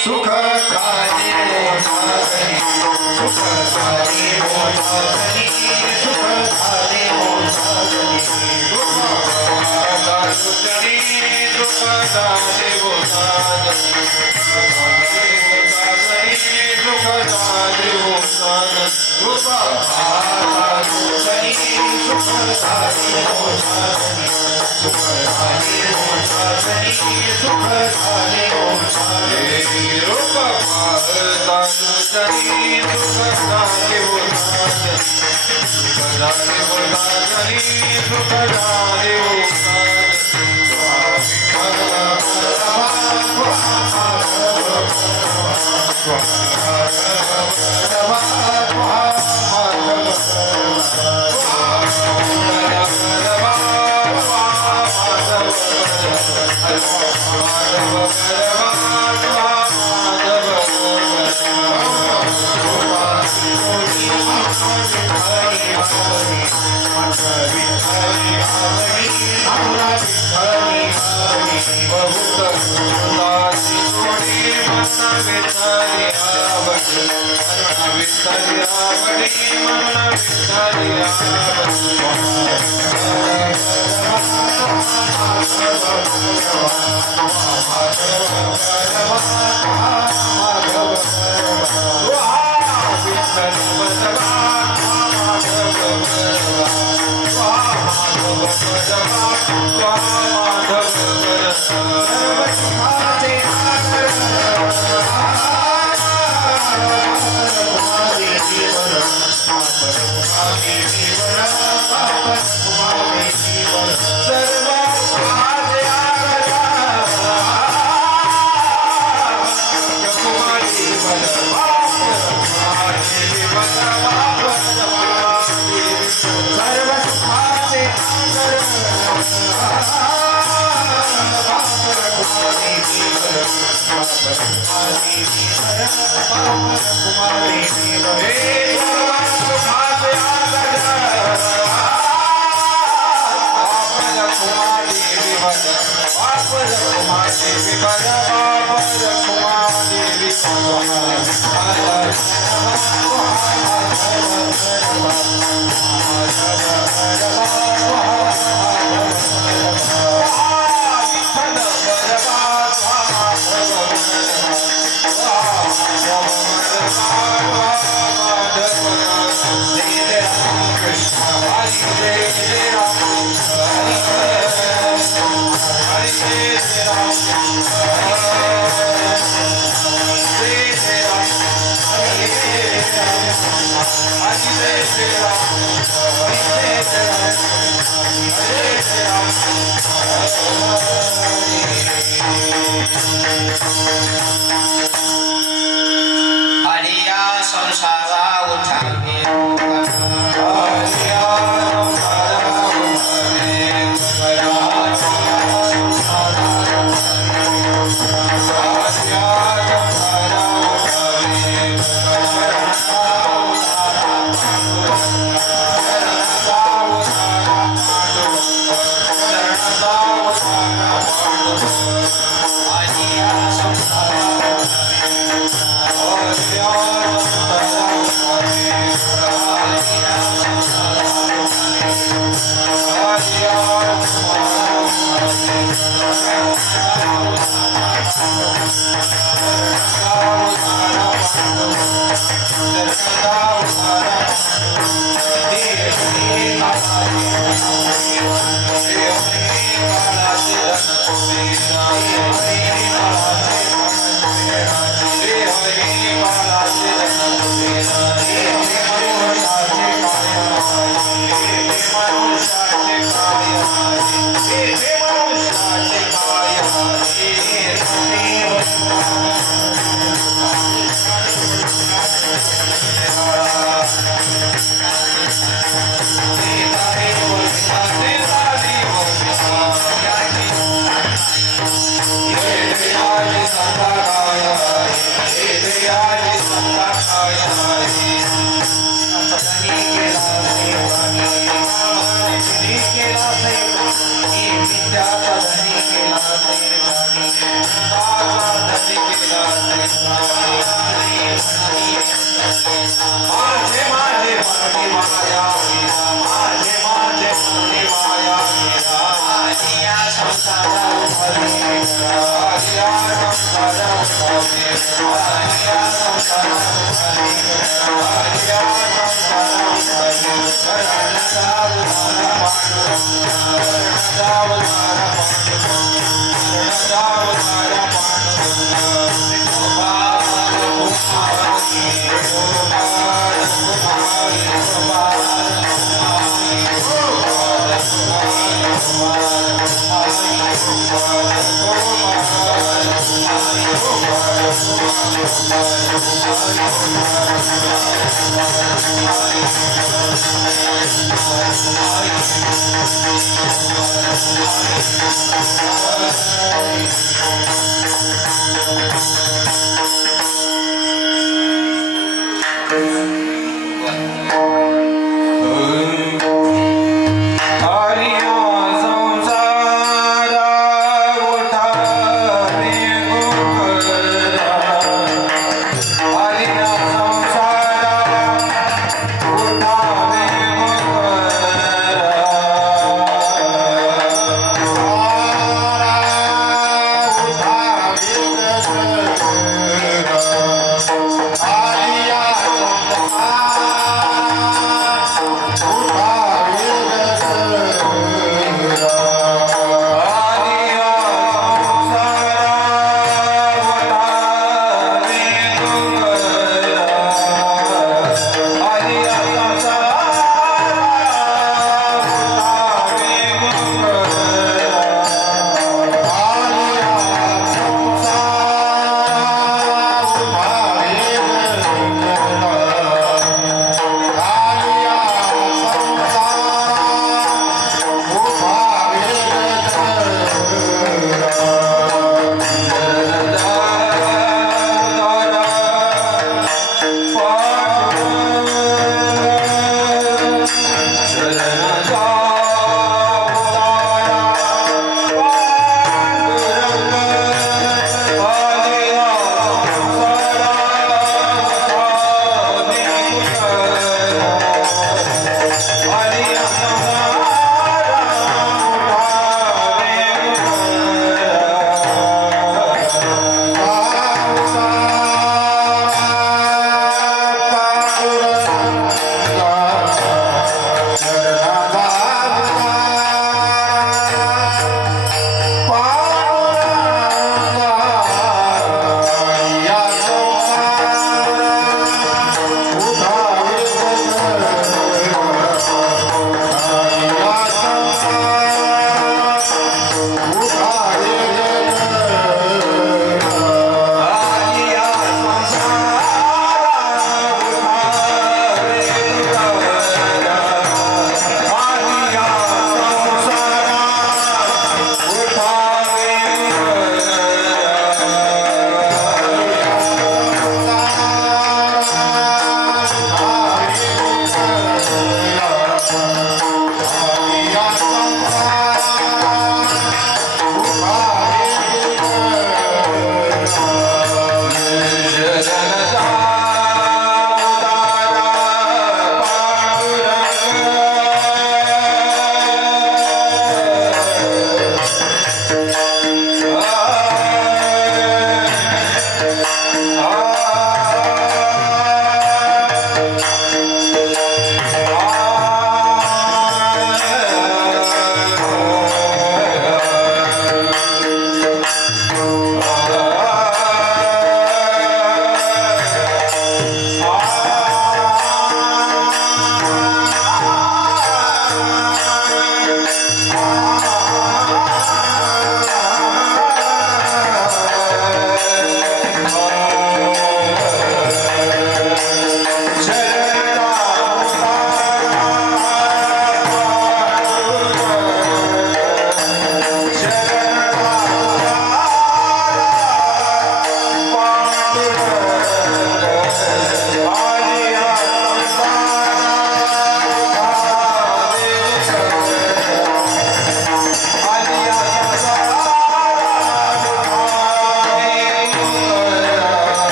सुख झाले मोसागरी सुख झाले मोसागरी सुख झाले मोसागरी सुख झाले मोसागरी सुख झाले मोसागरी सुख झाले मोसागरी सुख झाले मोसागरी सुख झाले मोसागरी रूप पाहतानुजरी सुख झाले मोसागरी सुख झाले मोसागरी सुख झाले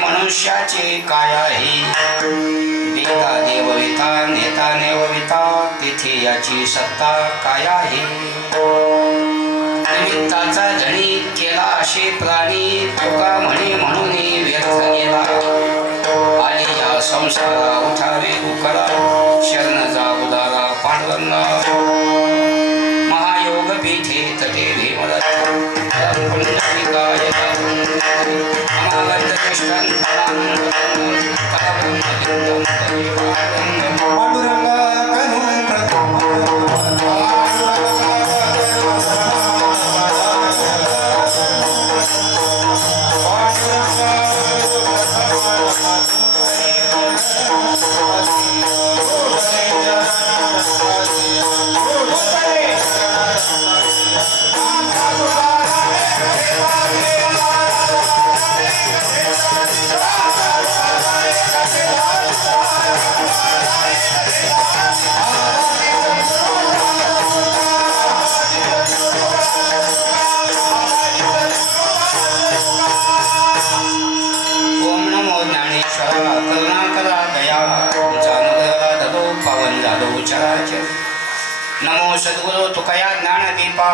मनुष्याचे काय आहे देता देवविता नेता नेवविता तिथे याची सत्ता काय आहे निमित्ताचा धणी केला असे प्राणी तुका म्हणे म्हणून व्यर्थ गेला आली या संसारा उठावे उकरा शरण जा उदारा पांडुरंगा महायोग पीठे तटे नमो सद्गुरु तुकया ज्ञानदीपा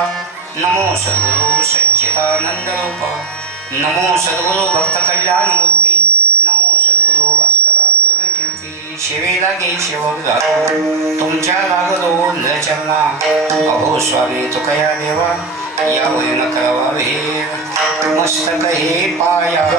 नमो सद्गुरु सच्चिदानंद रूपा नमो सद्गुरु भक्त कल्याण मूर्ती नमो सद्गुरु भास्करा कीर्ती शेवे लागे शेवक झालो तुमच्या लागलो न चलना अहो स्वामी तुकया देवा यावरी न करावे मस्तक हे पाया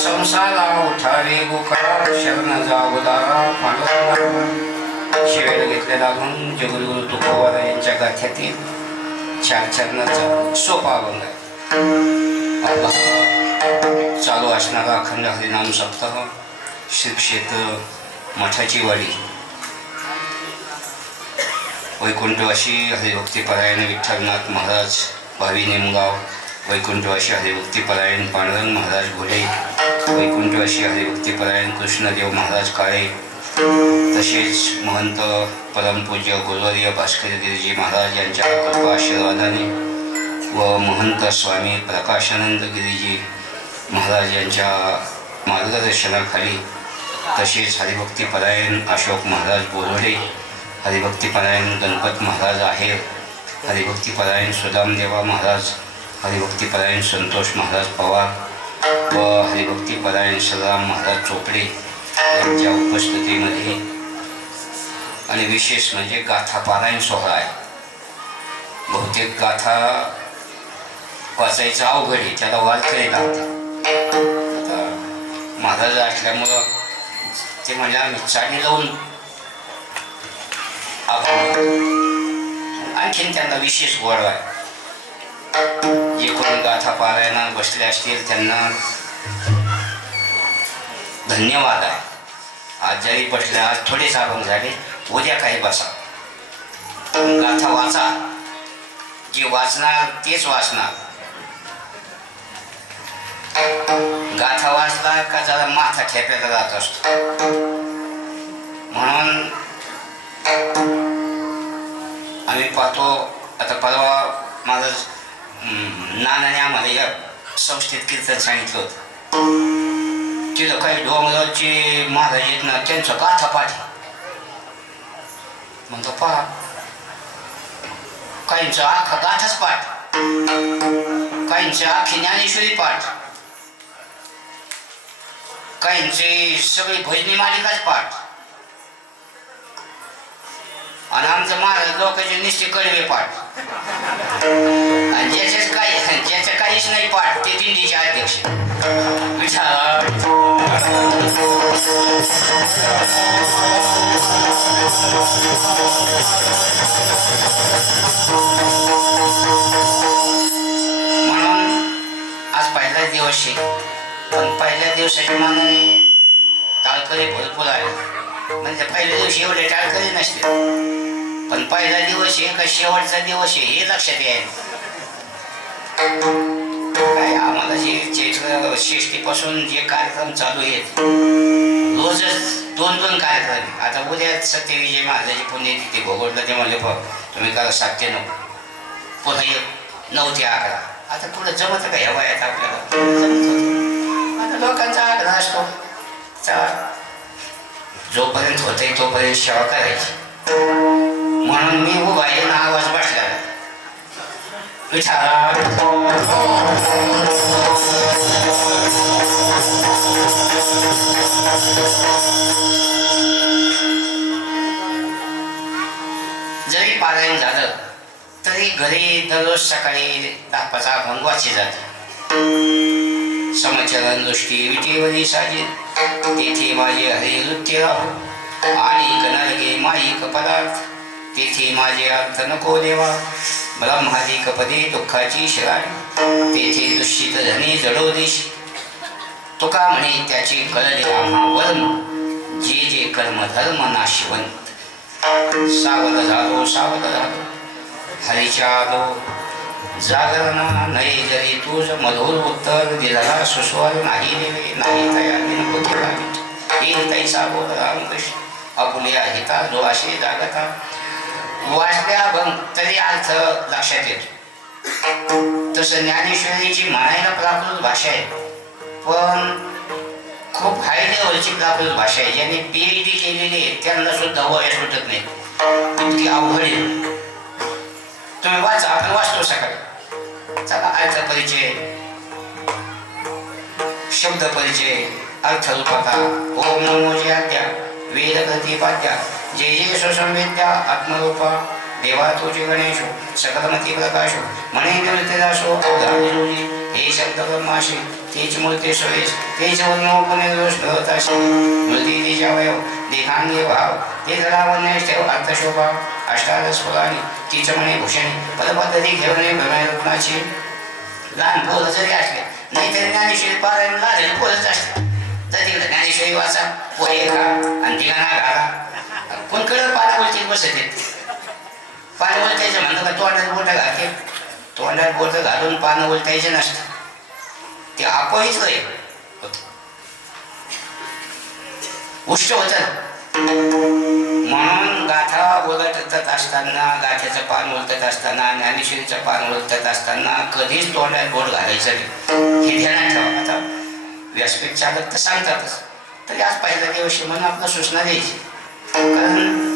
संसारा उठावे गोकळा शरण जावदारा पांडुरंगा शिवेला घेतलेला अभंग जगद्गुरु तुकोबारा यांच्या गाथ्यातील 4 चरणाचा सोपा अभंग आहे. चालू असणारा अखंड हरिनाम सप्ताह श्री क्षेत्र मठाची वाडी वैकुंठवासी हरिभक्तीपरायण विठ्ठलनाथ महाराज भावी नेमगाव वैकुंठवासी हरिभक्तीपरायण पांडुरंग महाराज घोले वैकुंठवासी हरिभक्तीपरायण कृष्णदेव महाराज काळे तसेच महंत परमपूज्य गुरुवर्य भास्कर गिरीजी महाराज यांच्या कृपा आशीर्वादाने व महंत स्वामी प्रकाशानंद गिरीजी महाराज यांच्या मार्गदर्शनाखाली, तसेच हरिभक्तीपरायण अशोक महाराज बोरोडे, हरिभक्तीपरायण गणपत महाराज आहेर, हरिभक्तीपरायण सुदामदेवा महाराज, हरिभक्तीपरायण संतोष महाराज पवार व हरिभक्तीपरायण श्रीराम महाराज चोपडे यांच्या उपस्थितीमध्ये आणि विशेष म्हणजे गाथा पारायण सोहळा आहे. बहुतेक गाथा वाचायचं अवघड आहे, त्याला वारकरी लागतात. आता महाराज असल्यामुळं ते म्हणजे आम्ही चाली लावून आणखीन त्यांना विशेष गोड आहे. जे कोणी गाथा पारायणात बसले असतील त्यांना धन्यवाद आहे. आज जरी बसले, आज थोडेच अभंग झाले, उद्या काही बसा, गाथा वाचा. जे वाचणार तेच वाचणार. गाथा वाचला का जरा माथा ठेप्याला जात असतो. म्हणून आम्ही पाहतो, आता परवा माझं नानाने आम्हाला या संस्थेत कीर्तन सांगितलं होतं. तिथं काही डोंगरावचे महाराज आहेत ना, त्यांचं गाथा पाठ म्हणतो पहा. काहींचं आखा गाथाच पाठ, काहींचे आखी ज्ञानेश्वरी पाठ, काहींचे सगळी भजनी मालिकाच पाठ, आणि आमचं महाराज लोकांचे निश्चित कडवे पाठ. आणि ज्याचं काहीच नाही पाठ ते दिंडीचे अध्यक्ष. म्हणून आज पहिला दिवस आहे, पण पहिल्या दिवसाच्या मानाने टाळकरी भरपूर आहे. म्हणजे पहिल्या दिवशी एवढे टाळकरी नसते, पण पहिला दिवस आहे का शेवटचा दिवस आहे हे लक्षात यायला. काय आम्हाला जे चैत्र षष्टीपासून जे कार्यक्रम चालू आहेत, रोजच 2-2 कार्यक्रम. आता उद्या सत्यविजय महाराजाची पुण्यतिथी भोगवलं, ते म्हणले तुम्ही करा 7 ते 9, पुन्हा 9 ते 11. आता पुढं जमत का ह्या वयात आपल्याला? आता लोकांचा आग्रह असतो, जोपर्यंत होते तोपर्यंत सेवा करायची. म्हणून मी उभा येऊन आवाज बसला. जरी पारायण झालं तरी घरी दररोज सकाळी 10-5 अभंग वाचले जाते. समचरण दृष्टी विटेवरी साजे, तेथे माझे हरे नृत्य राहो, आणि कनरगे माईक पदार्थ, तेथे माझे अर्थ नको देवा. ब्रह्मादिक पदे दुःखाची शिराळी, तेथे दुष्टित धनी जडो देशी. तुका म्हणे त्याचे कळले आम्हा वर्ण, जे जे कर्म धर्म नाशिवंत. सावध झालो सावध झालो हरीच्या आलो, जागरणा नाही जरी तुझ मधुर उत्तर दिला सुस्वर नाही देवे. नाही तया तैसा बोल रामकृष्ण अपुल्या हिता जो असे जागता. वाचल्या अभंग तरी अर्थ लक्षात येतो. तसं ज्ञानेश्वरीची म्हणायला प्राकृत भाषा आहे, पण खूप हाय लेवलची प्राकृत भाषा आहे. ज्यांनी PhD केलेली आहे त्यांना सुद्धा वय सुटत नाही, इतकी अवघड आहे. तुम्ही वाचा, आपण वाचतो सकाळी. चला, अर्थ परिचय, शब्द परिचय, अर्थरूपता. ओम नमो जय आद्या वेद प्रतिपाद्या, जय जय सुसंवेद्या आत्मरूपा. देवा तुझे गणेशो सकलमती प्रकाशो, म्हणे निवृत्तीदासो अवधानी रोजी. हे शब्द ब्रह्माशी तेच मूर्ती सोयीस, तेच वर्णोपनिर्दोष भवताशी. मृती तिच्या वयो देखांगी भाव, ते जलावन्य ठेव अर्थशोभा. अष्टादश फुलानी तिचं म्हणे भूषणी, पदपद्धती घेऊन भ्रमणाची. लहान पोरं जरी असले, नाहीतरी ज्ञानेश्वरी पारायण लागेल पोरच असते. तर तिकडे ज्ञानेश्वरी वाचा, पोहे खा, आणि तिला ना घाला. कोण कळत पारा बोलतील बसते. पानं बोलतायचं म्हणतो का तोंडात बोटं घालते, तोंडात बोटं घालून पानं बोलतायचं नसतं. ते अपवित्र आहे, उष्ट होतं. म्हणून गाथा उलटत असताना, गाथ्याचं पान उलटत असताना, ज्ञानेश्वरीचं पान उलटत असताना कधीच तोंडात बोट घालायचं नाही, हे ध्यानात ठेवा. आता व्यासपीठ चालत तर सांगतातच, तरी आज पहिल्या दिवशी म्हणून आपलं सूचना द्यायची, कारण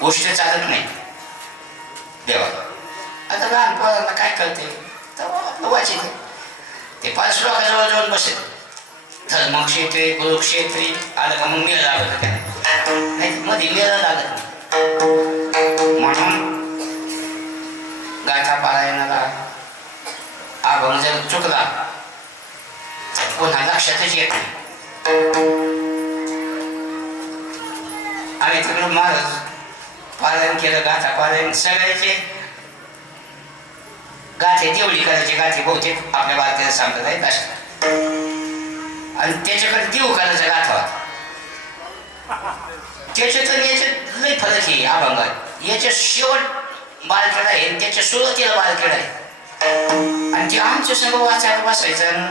गोष्ट चालत नाही देवाला. आता लहान पोरांना काय कळते, तर आपलं वाचित ते 5 श्लोकाजवळ जाऊन बसेल. धर्मक्षेत्री कुरुक्षेत्री आलं का मग मेळ लागत त्या नाही, मध्ये मेळ लागत नाही. म्हणून गाथा पारायणाला अभंग जर चुकला पुन्हा लक्षातच येत नाही. आम्ही तिकडून महाराज पारायण केलं, गाथा पारायण सगळ्याचे गाथे देवळी करायची, गाथे बहुतेक आपल्या भारतीय संप्रदायात असतात, आणि त्याच्याकडे देव करायचा गाथा होता. त्याच्यात याच्यात लई फरक आहे अभंगात. याच्या शेवट बालखेड आहे, त्याच्या सुरुवातीला बालखेड आहे, आणि ते आमच्या संग वाचायला बसायचं.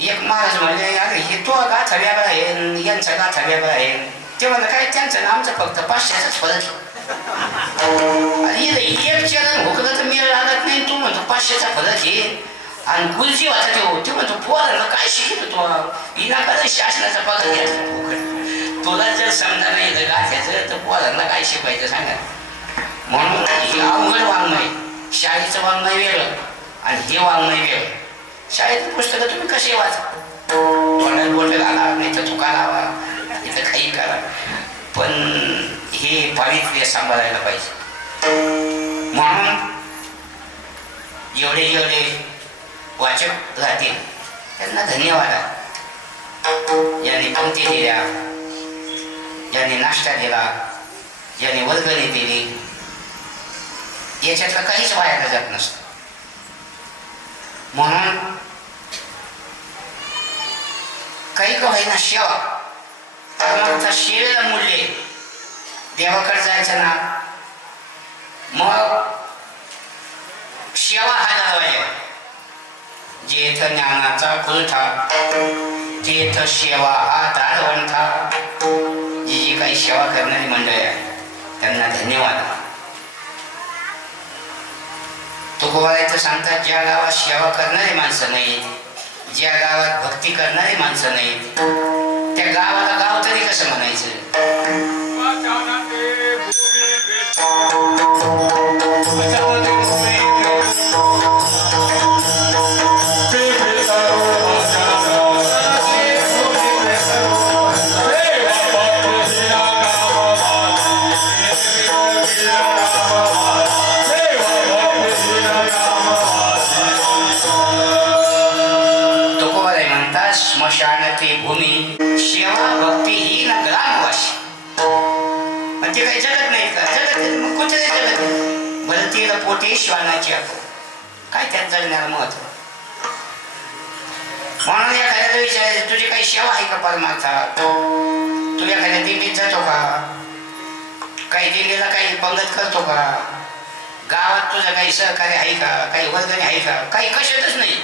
एक महाराज म्हणले, अरे हे तो गाथा वेगळा आहे, यांचा गाथा वेगळा आहे. ते म्हणलं काय, त्यांचं ना आमचं फक्त 500चाच फरक आहे. आणि एक चरण हुकलं तर मेळ लागत नाही, तू म्हणतो 500चा फरक आहे. आणि गुरुजी होता ते म्हणतो पोरांना काय शिकवतो तो, इनाकडे शासनाचा पगार घ्यायचा. तुला जर समजा नाही तर गाथ्याचं, तर पोरांना काय शिकवायचं सांगा. म्हणून हे अवघड वाङ्मय, शाळेचं वाङ्मय वेगळं आणि हे वाङ्मय वेगळं. शाळेतली पुस्तकं तुम्ही कसे वाचा, तोंडात बोट घाला, नाही तर चुका लावा, इथं काही करा, पण हे पावित्र्य सांभाळायला पाहिजे. म्हणून जेवढे वाचक राहतील त्यांना धन्यवाद. ज्यांनी पंक्ती दिल्या, ज्यांनी नाश्ता दिला, ज्यांनी वर्गणी दिली, याच्यातलं काहीच वाया जात नसतं. म्हणून काही का होईना सेवा, परमार्थ सेवेला मूल्य. देवाकडे जायचं ना, मग सेवा हा दरवाजा. जेथ ज्ञानाचा कुलठा, तेथ सेवा हा दारवंथा. जी काही सेवा करणारी मंडळी आहे त्यांना धन्यवाद. तुकोबारायचं सांगतात, ज्या गावात सेवा करणारी माणसं नाहीत, ज्या गावात भक्ती करणारी माणसं नाहीत, त्या गावाला गाव तरी कसं म्हणायचं. स्मशानाची भूमी, सेवा भक्ती ही ना ग्रामवासी. म्हणजे काही जगत नाही का, जगत मग कुठे जगत नाही. बरं तिला पोटी श्वानाची आपण काय त्यात जगण्याला महत्व. म्हणून एखाद्याला विचारायचं, तुझी काही सेवा आहे का परमार्थात, तू एखाद्या दिंडीत जातो का, काही दिंडीला काही पंगत करतो का, गावात तुझं काही सहकार्य आहे का, काही वर्गणी आहे का, काही कशातच नाही.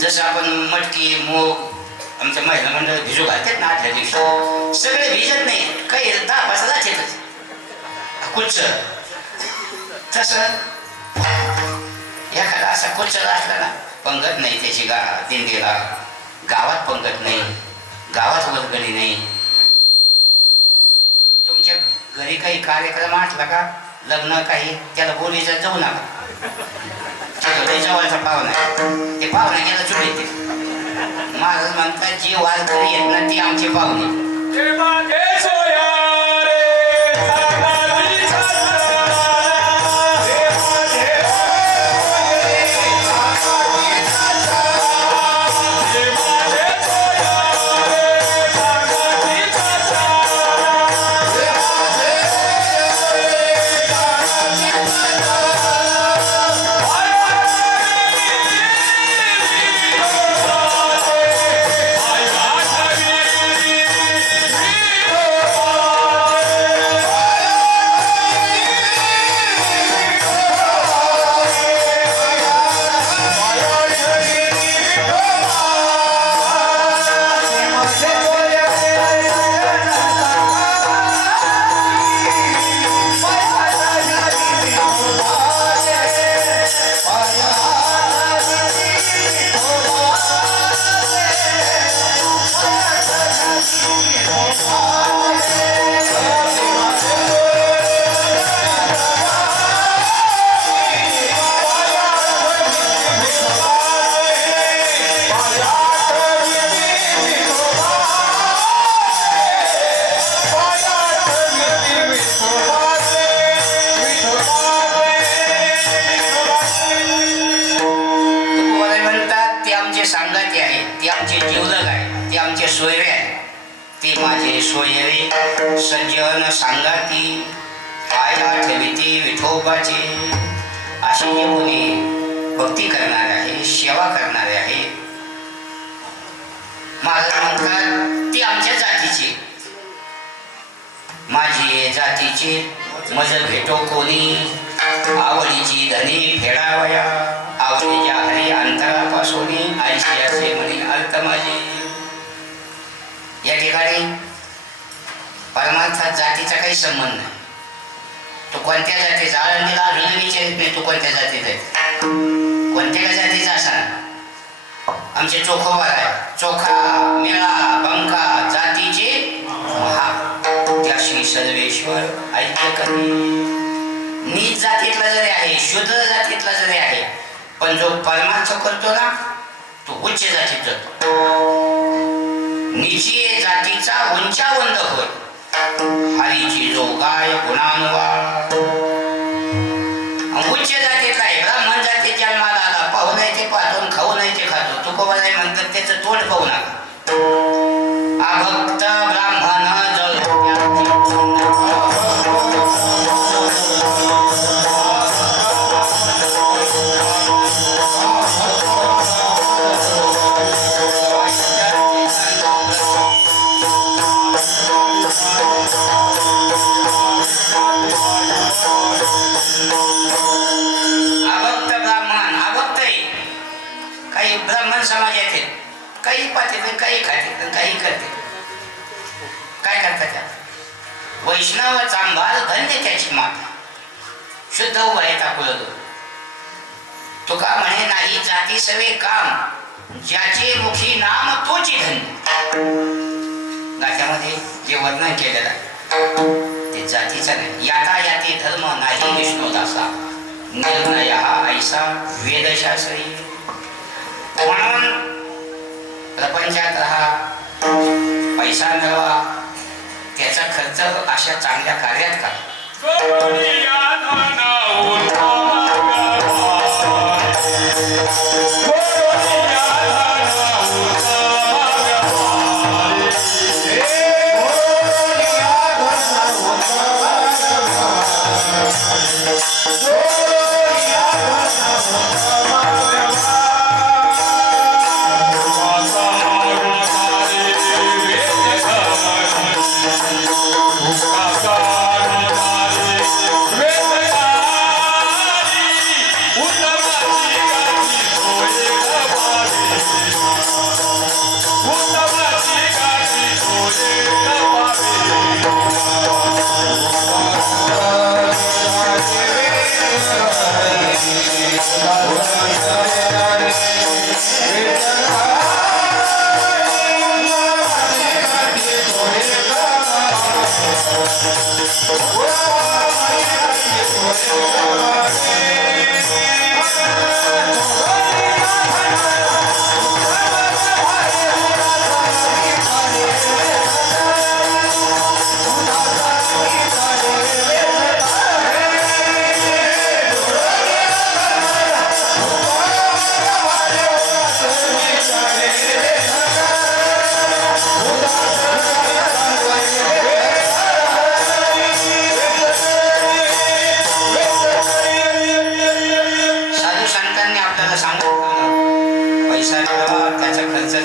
जसं आपण मटकी मूग आमच्या महिला मंडळ भिजू घालतात ना आठल्या दिवशी, सगळे भिजत नाही, काही 10-5 येतच कुच्च. तसं एखादा असा कुच्च असला ना, पंगत नाही त्याची दिंडीला, गावात पंगत नाही, गावात वर्गणी नाही. तुमच्या घरी काही कार्यक्रम असला का, लग्न काही, त्याला बोलीचा जाऊ नका. जवळचा पाहुणा ते पाहुणा गेला चुलीत. महाराज म्हणतात, जी वारकरी येत ना ती आमची पाहुणे. सांगाती पायला ठेविती विठोबाची. अशी जे कोणी भक्ती करणारे आहे, सेवा करणारे आहे, महाराज म्हणतात ती आमच्या जातीची. माझी जातीची मज भेटो कोणी, आवडीची धनी फेडावया. आवडीच्या हरी अंतरापासून आयशी असे म्हणे अर्थ माझी. या ठिकाणी परमार्थात जातीचा काही संबंध नाही. तो कोणत्या जातीचा, आळंदीला अजूनही विचारित नाही तू कोणत्या जातीचा आहे, कोणत्या का जातीचा असा. आमचे चोखोबार आहे, चोखा मेळा बंका जातीचे महा. त्याशी सर्वेश्वर ऐक्य करी. नीच जातीतला जरी आहे, शूद्र जातीतला जरी आहे, पण जो परमार्थ करतो ना तो उच्च जातीत जातो. निची जातीचा उंचावंद होय, हरीची जो गाय गुणानुवाद. उच्च जातीतला आहे, ब्राह्मण जातीत जन्माला आला, पाहू नाही ते पाहतो, खाऊ नाही ते खातो. तुकोबाराय म्हणतात त्याचं तोंड पाहू नका. अभक्त ब्राह्मण समाज येते, काही पाहते, काही खाते, काही करते. काय करतात त्या वैष्णव चांभार धन्य त्याची माता. शुद्ध उभा आहे टाकलं. तुका म्हणे नाही जाती सवे काम, ज्याचे मुखी नाम तोची धन्य. गाथ्यामध्ये जे वर्णन केलेलं आहे ते जातीचं नाही. याता याती धर्म नाही विष्णुदासा, निर्णय हा ऐसा वेदशास्त्री. म्हणून प्रपंचात राहा, पैसा मिळवा, त्याचा खर्च अशा चांगल्या कार्यात करा.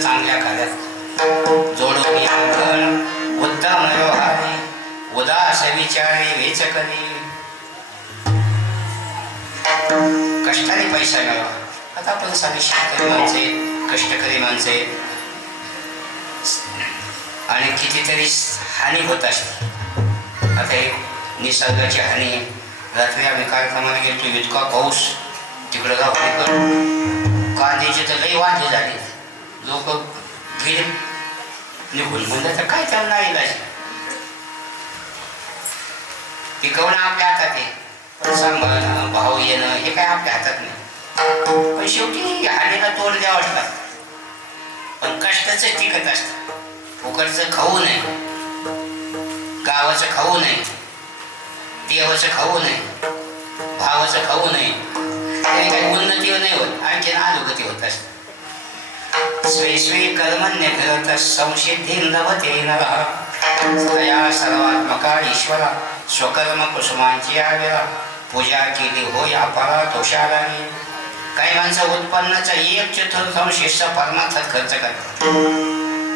चांगल्या कार्यात जोडून उत्तम व्यवहारी उदास विचारे वेच करी. कष्टाने पैसा मिळवा. आता आपण साधी शेतकरी माणसे, कष्टकरी माणसे, आणि कितीतरी हानी होत असते. आता एक निसर्गाची हानी. रात्री आम्ही कार्यक्रमाला गेलो, इतका पाऊस तिकडं गाव कांद्याचे तर लई वांदे झाले. लोक गेले निघून. म्हणलं तर काय त्यांना इलाज, पिकवणं आपल्या हातात आहे, पण सांभाळणं भाव येणं हे काय आपल्या हातात नाही. पण शेवटी हानीला तोंड द्यावंच लागतं. पण कष्टाच टिकत असतं. फुकटचं खाऊ नये, गावाचं खाऊ नये, देवाचं खाऊ नये, भावाचं खाऊ नये. तरी काही उन्नती नाही होत, आणखीन अधोगती होत असते. स्वे स्वे कर्मण्य करत संसिद्धी लभते नरः. या सर्वात्मका ईश्वरा स्वकर्म कुसुमांची आवेला पूजा केली होय अपारा तोषालानी. काही माणसं उत्पन्नाचा 1/4 हिस्सा परमार्थात खर्च करतात.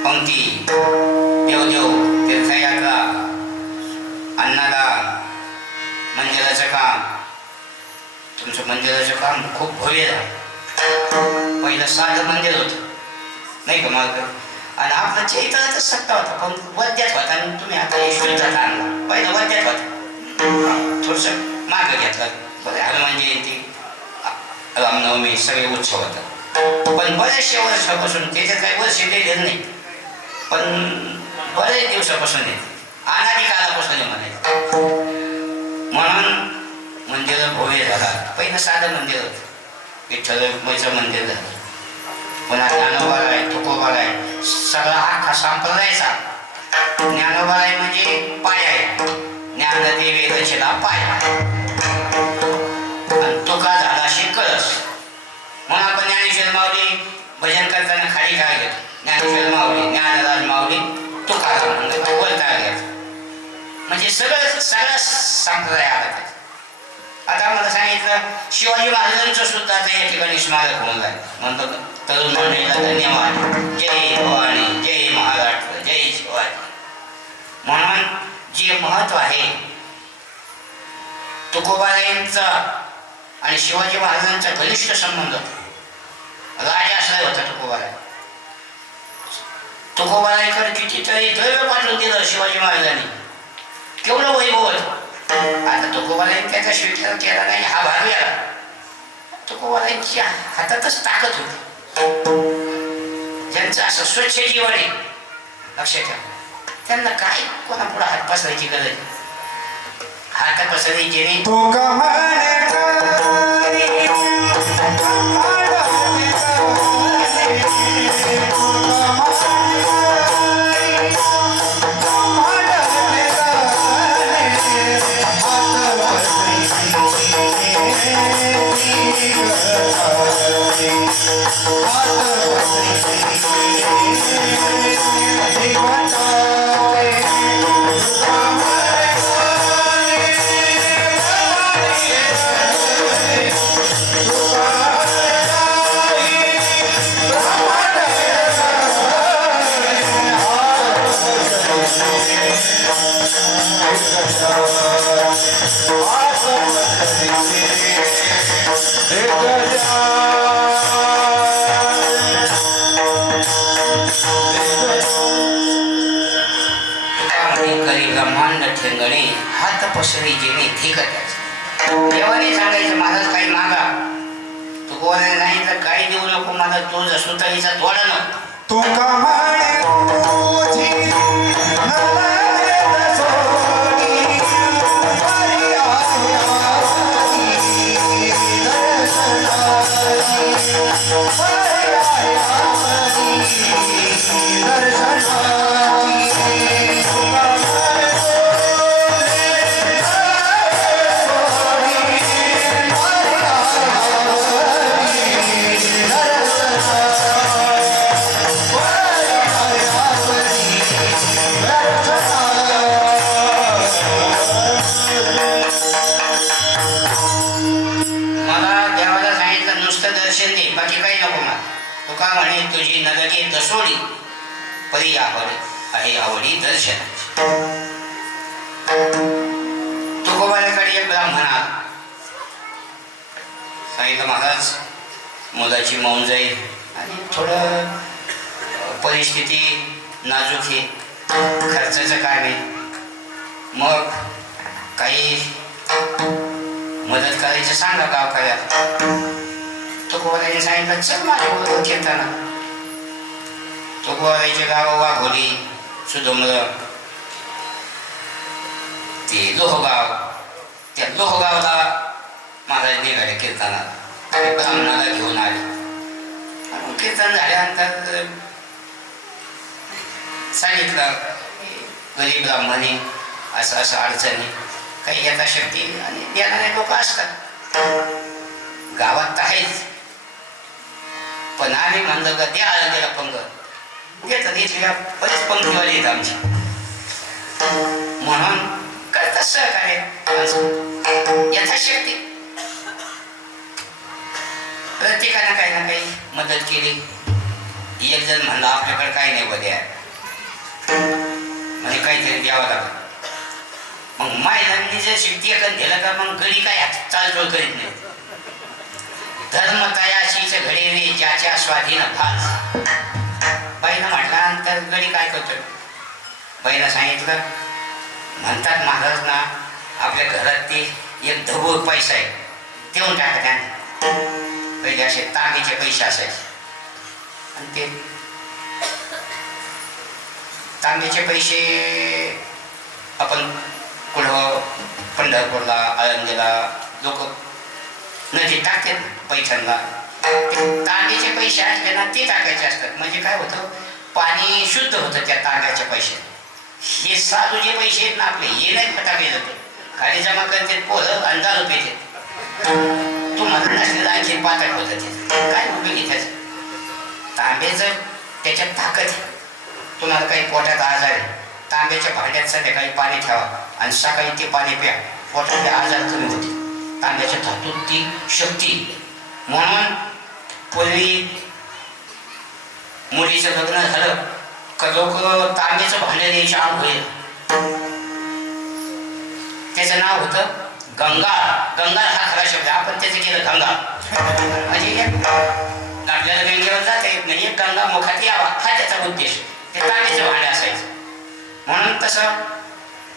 पंक्ती, देवदेव, तीर्थयात्रा, अन्नदान, मंदिराचं काम. तुमचं मंदिराचं काम खूप भव्य झालं. पहिलं साधं मंदिर होतं नाही का मार्ग, आणि आपलं चैत्राचा सत्ता होता पण वद्यात होता. आणि तुम्ही आता यशवंतात आणला. पहिलं वद्यात होता, थोडंसं मागं घेतलं. बरं हनुमान जयंती, रामनवमी सगळे उत्सव होतात. पण बरेचशे वर्षापासून त्याच्यात काही वर्ष दिलेले नाही, पण बरेच दिवसापासून येते, अनादी कालापासून म्हणायचं. म्हणून मंदिर भव्य झाला. पहिलं साधं मंदिर होतं, विठ्ठल रुक्माईचं मंदिर झालं. पुन्हा ज्ञानोबा आहे, तुकोबा आहे, सगळा अख्खा संप्रदायचा. ज्ञानोबा आहे म्हणजे पाय आहे, ज्ञानदेवी रचना पाय, आणि तुका झाला कळस. म्हणून आपण ज्ञानेश्वर माऊली भजन करताना खाली काय घेतो, ज्ञानेश्वर माऊली, ज्ञानराज माऊली, तुकाराम बोलता घ्यायचं. म्हणजे सगळं संप्रदाय आला. आता मला सांगितलं शिवाजी महाराजांचं सुद्धा आता या ठिकाणी स्मारक होऊन जाईल. म्हणतो तरुण मंडळीला धन्यवाद. जय भवानी, जय महाराष्ट्र, जय शिवाजी. म्हणून जे महत्व आहे तुकोबारायांचा आणि शिवाजी महाराजांचा घनिष्ठ संबंध. राजाश्रय होता तुकोबाराय. तुकोबारायकडे कितीतरी द्रव्य पाठवून दिलं शिवाजी महाराजांनी. केवढं वैभव होतं. आता तुकोबारायांनी त्याचा स्वीकार केला नाही, हा भाग गेला. तुकोबारायांच्या हातातच ताकद होती. ज्यांचं असं स्वच्छ जीवन आहे, लक्षात ठेवा. त्यांना काय कोणापुढे हात पसरायची गरज आहे. हात पसरायची नाही. हात पसरी जेणे ठीक आहे. देवाने सांगायचं महाराज काही मागा. तुकोबाने सांगितलं काही देऊ नको माझा, तो सुतारीचा तोडा नको. तुका म्हणे तुझी नगरी दसोडी परी आवडी आवडी दर्शनाची. तुकोबाराकडे एक ब्राह्मण आला. सांगितलं महाराज मुलाची मौन जाईल आणि थोडं परिस्थिती नाजूक आहे, खर्चाचं काय नाही, मग काही मदत करायचं सांगा गावकऱ्याला. तुकोबाराने सांगितलं चल माझ्याबरोबर कीर्तना. तुकोबाराचे गाव वाघोली, सुधुम्र, ते लोहगाव. त्या लोहगावला महाराज निघाले कीर्तनाला. ब्राह्मणाला घेऊन आले. कीर्तन झाल्यानंतर सांगितलं गरीब ब्राह्मणी असं असं अडचणी, काही यथाशक्ती आणि देणारे लोक असतात गावात तर आहेच. पण आम्ही म्हणलं का द्या आळंदीला पंगत देतात. इथल्या बरेच पंक्तीवाले आहेत आमची. म्हणून करतात सहकार्य यथाशक्ती. प्रत्येकानं काही ना काही मदत केली. एक जण म्हणला आपल्याकडे काही नाही बघ्या म्हणजे काहीतरी द्यावं लागलं. मग महिलांनी जर शिट्टी एखाद दिलं का मग गडी काय चालचोल करीत नाही. धर्मतयाशीच घडे रे ज्याच्या स्वाधीन फास. बाईनं म्हटल्यानंतर गडी काय करतोय. बाईनं सांगितलं म्हणतात महाराज ना आपल्या घरात ते एक धबूर पैसा आहे देऊन टाका त्याने. पहिले असे तांबेचे पैसे असायचे आणि ते तांब्याचे पैसे आपण कुठं पंढरपूरला आळंदीला लोक नदी टाकतात पैठणला. तांब्याचे पैसे असले ना ते टाकायचे असतात. म्हणजे काय होतं पाणी शुद्ध होतं त्या तांब्याच्या पैशात. हे साधू जे पैसे आहेत ना आपले हे नाही टाकले जाते खाली जमा करते पोरं आणि दारू पेते. तुम्हाला नसलेलं आणखी पातळ होतं ते काय उपयोगी त्याचं. तांब्याचं त्याच्यात ताकद आहे. तुम्हाला काही पोटात आजार आहे तांब्याच्या भांड्यात संध्याकाळी पाणी ठेवा आणि सकाळी ते पाणी प्या. पोटातले आजार कमी होते. तांब्याच्या धातूत ती शक्ती. म्हणून पूर्वी मुलीचं लग्न झालं का लोक तांब्याचं भांडे द्यायचे आम होईल. त्याचं नाव होतं गंगाळ. गंगाळ हा खरा शब्द आपण त्याचं केलं गंगाळ. म्हणजे आपल्याला गंगेवर जाते म्हणजे गंगा मुखात यावा हा त्याचा उद्देश. ते तांब्याचे भांडे असायचे म्हणून तसं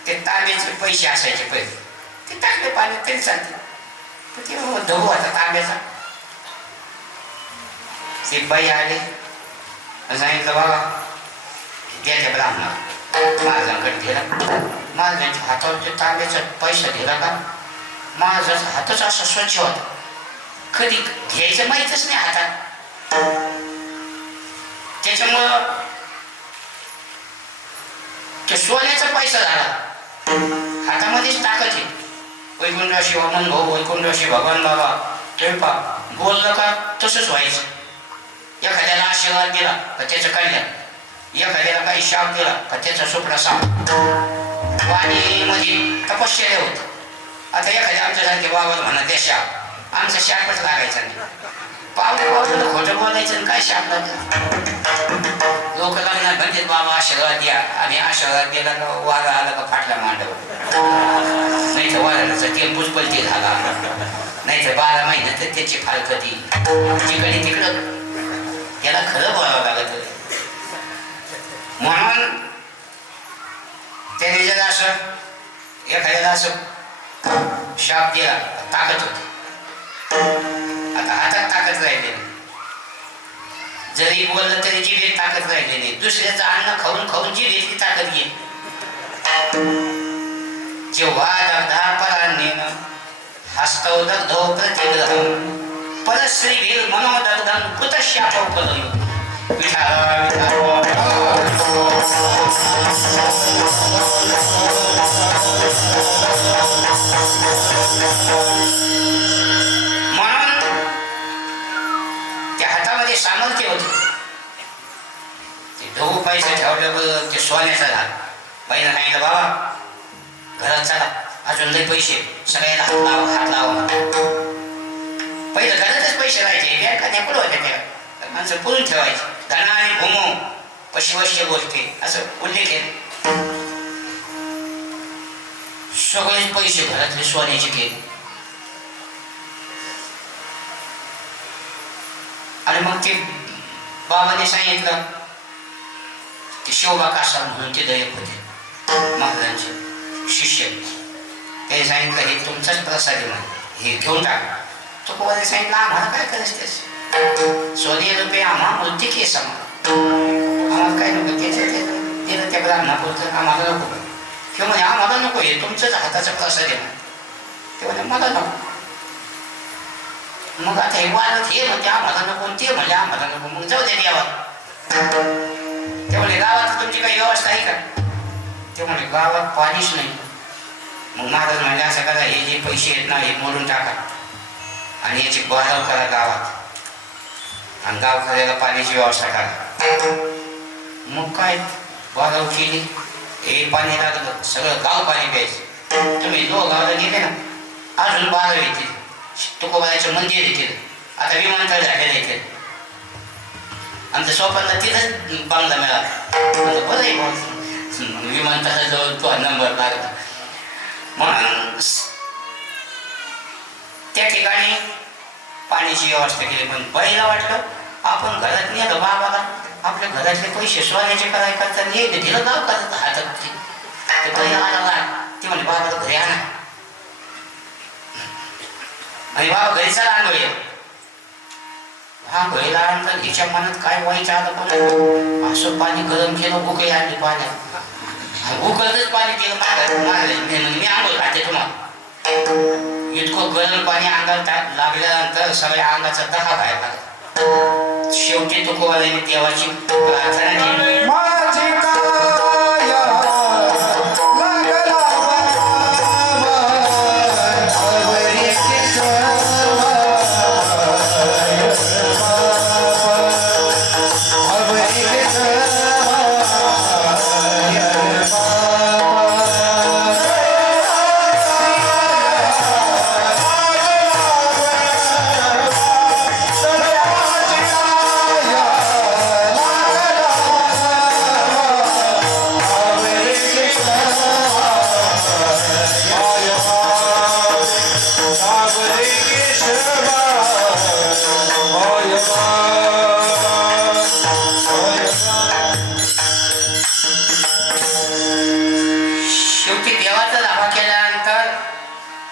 ते तांब्याचे पैसे असायचे पहिले ते टाकले पाण्यात तरी चालते. पण ते धबू होता तांब्याचा. ते बाई आले सांगितलं बाबा द्यायच्या ब्राह्मणाला महाराजांकडे दिला. महाराजांच्या हातावर ते तांब्याचा पैसा दिला का माझा हातच असा स्वच्छ होता. कधी घ्यायचं माहीतच नाही हातात. त्याच्यामुळं तो सोन्याचा पैसा झाला. हातामध्येच ताकद आहे. वैकुंठाशी वामन भाऊ वैकुंठाशी भगवान बाबा कृपा बोललं का तसंच व्हायचं. एखाद्याला आशीर्वाद दिला का त्याचं कल्याण. एखाद्याला काही शाप दिला का त्याचा सुपडा साप. वाणीमध्ये तपश्चर्या होत. आता एखाद्या आमच्यासारखे बाबाला म्हणा त्या शाप आमचा शापच लागायचा नाही. पावलं खोटं बोलायचं आणि काय शाप लागलं. लोक लग्नात म्हणतात बाबा आशीर्वाद द्या आणि आशीर्वाद दिला का वारा आला का फाटला मांडव. नाही तर वाराचा तेल बुजपलती झाला. नाही तर 12 महिने तर त्याची फालकती जिकडे तिकडं. त्याला खरं बोलावं लागत. म्हणून त्याने जर असं एखाद्याला असं शाप दिला ताकद होती. आता हातात ताकद राहिली नाही. जरी बोललं तरी जिभेत ताकद राहिली नाही. दुसऱ्याचं अन्न खाऊन खाऊन जिभेतली ताकद येईल. जेव्हा दग्धा परान्नेन हस्तौ दग्धो प्रतिग्रहम् परश्रीभिर् मनोदग्धं कुतश्यापौपदम्. म्हणून त्या हातामध्ये सामर्थ्य होते. ते ढोबू पैसे ठेवल्याबरोबर ते सोन्याचा झाला. बाईनं सांगितलं बाबा घरात चला अजून लई पैसे सगळ्याला हात लावा. पहिलं घरातच पैसे राहायचे बँका कुठं होत्या त्या माणसं पुरून ठेवायचे. धना आणि भूमो पशिवश्य गोष्टी असं उल्लेख आहे. सगळेच पैसे घरातले सोन्याचे केले. आणि मग ते बाबाने सांगितलं ते शिवबा कासार म्हणून ते दैवत होते महाराजांचे शिष्य. त्याने सांगितलं हे तुमचाच प्रसाद आहे म्हणे हे घेऊन टाका. तो कोणाने सांगितलं आम्हाला काय करायचं त्याचं. सोने रुपये आम्हा मूर्ती केस आम्हाला काय नको त्याचं दिलं त्या ब्राह्मणापुरतं आम्हाला नको. किंवा म्हणे आम्हाला नको हे तुमचंच हाताचा प्रसाद आहे ते म्हणे मला नको. मग आता हे वाढत हे म्हणते आम्हाला नको ते म्हणजे आम्हाला नको. मग जाऊ दे गावात. ते म्हणे गावात तुमची काही व्यवस्था आहे का. ते म्हणे गावात पाणीच नाही. मग महाराज म्हणजे असं करा हे जे पैसे आहेत ना हे मोडून टाका आणि याची बाजाव करा गावात आणि गावकऱ्याला पाण्याची व्यवस्था करा. मग काय बाजाव केली. हे पाणी लागलं सगळं गाव पाणी प्यायचं. तुम्ही गावाला गेले ना अजून 12 येतील. तुकोबारायचं मंदिर येतील. आता विमानतळ झालेलं येतील. आमच्या सोपानला तिथंच बांगला मिळाला. बरं आहे मग विमानतळाजवळ तो नंबर लागला म्हणून त्या ठिकाणी पाण्याची व्यवस्था केली. पण बाईला वाटलं आपण घरात नेलं बाबाला आपल्या घरातले पैसे सोन्याचे कराय करता नेले दिलं गाव करत हातात. ते बाई आला ते म्हणे बाबाला घरी आणा आणि बाबा घरी चला आंघोळी. आंघोळीला आणलं हिच्या मनात काय वाईट आलं पण असं पाणी गरम केलं उकळी आणली पाण्यात उकळतच पाणी केलं मी आंघोळ खाते तुम्हाला. इतकं गरम पाणी अंगात लागल्यानंतर सगळ्या अंगाचा दहा बाहेर लागला. शेवटी तुकोबाराने देवाची प्रार्थना केली. माझी काया लागला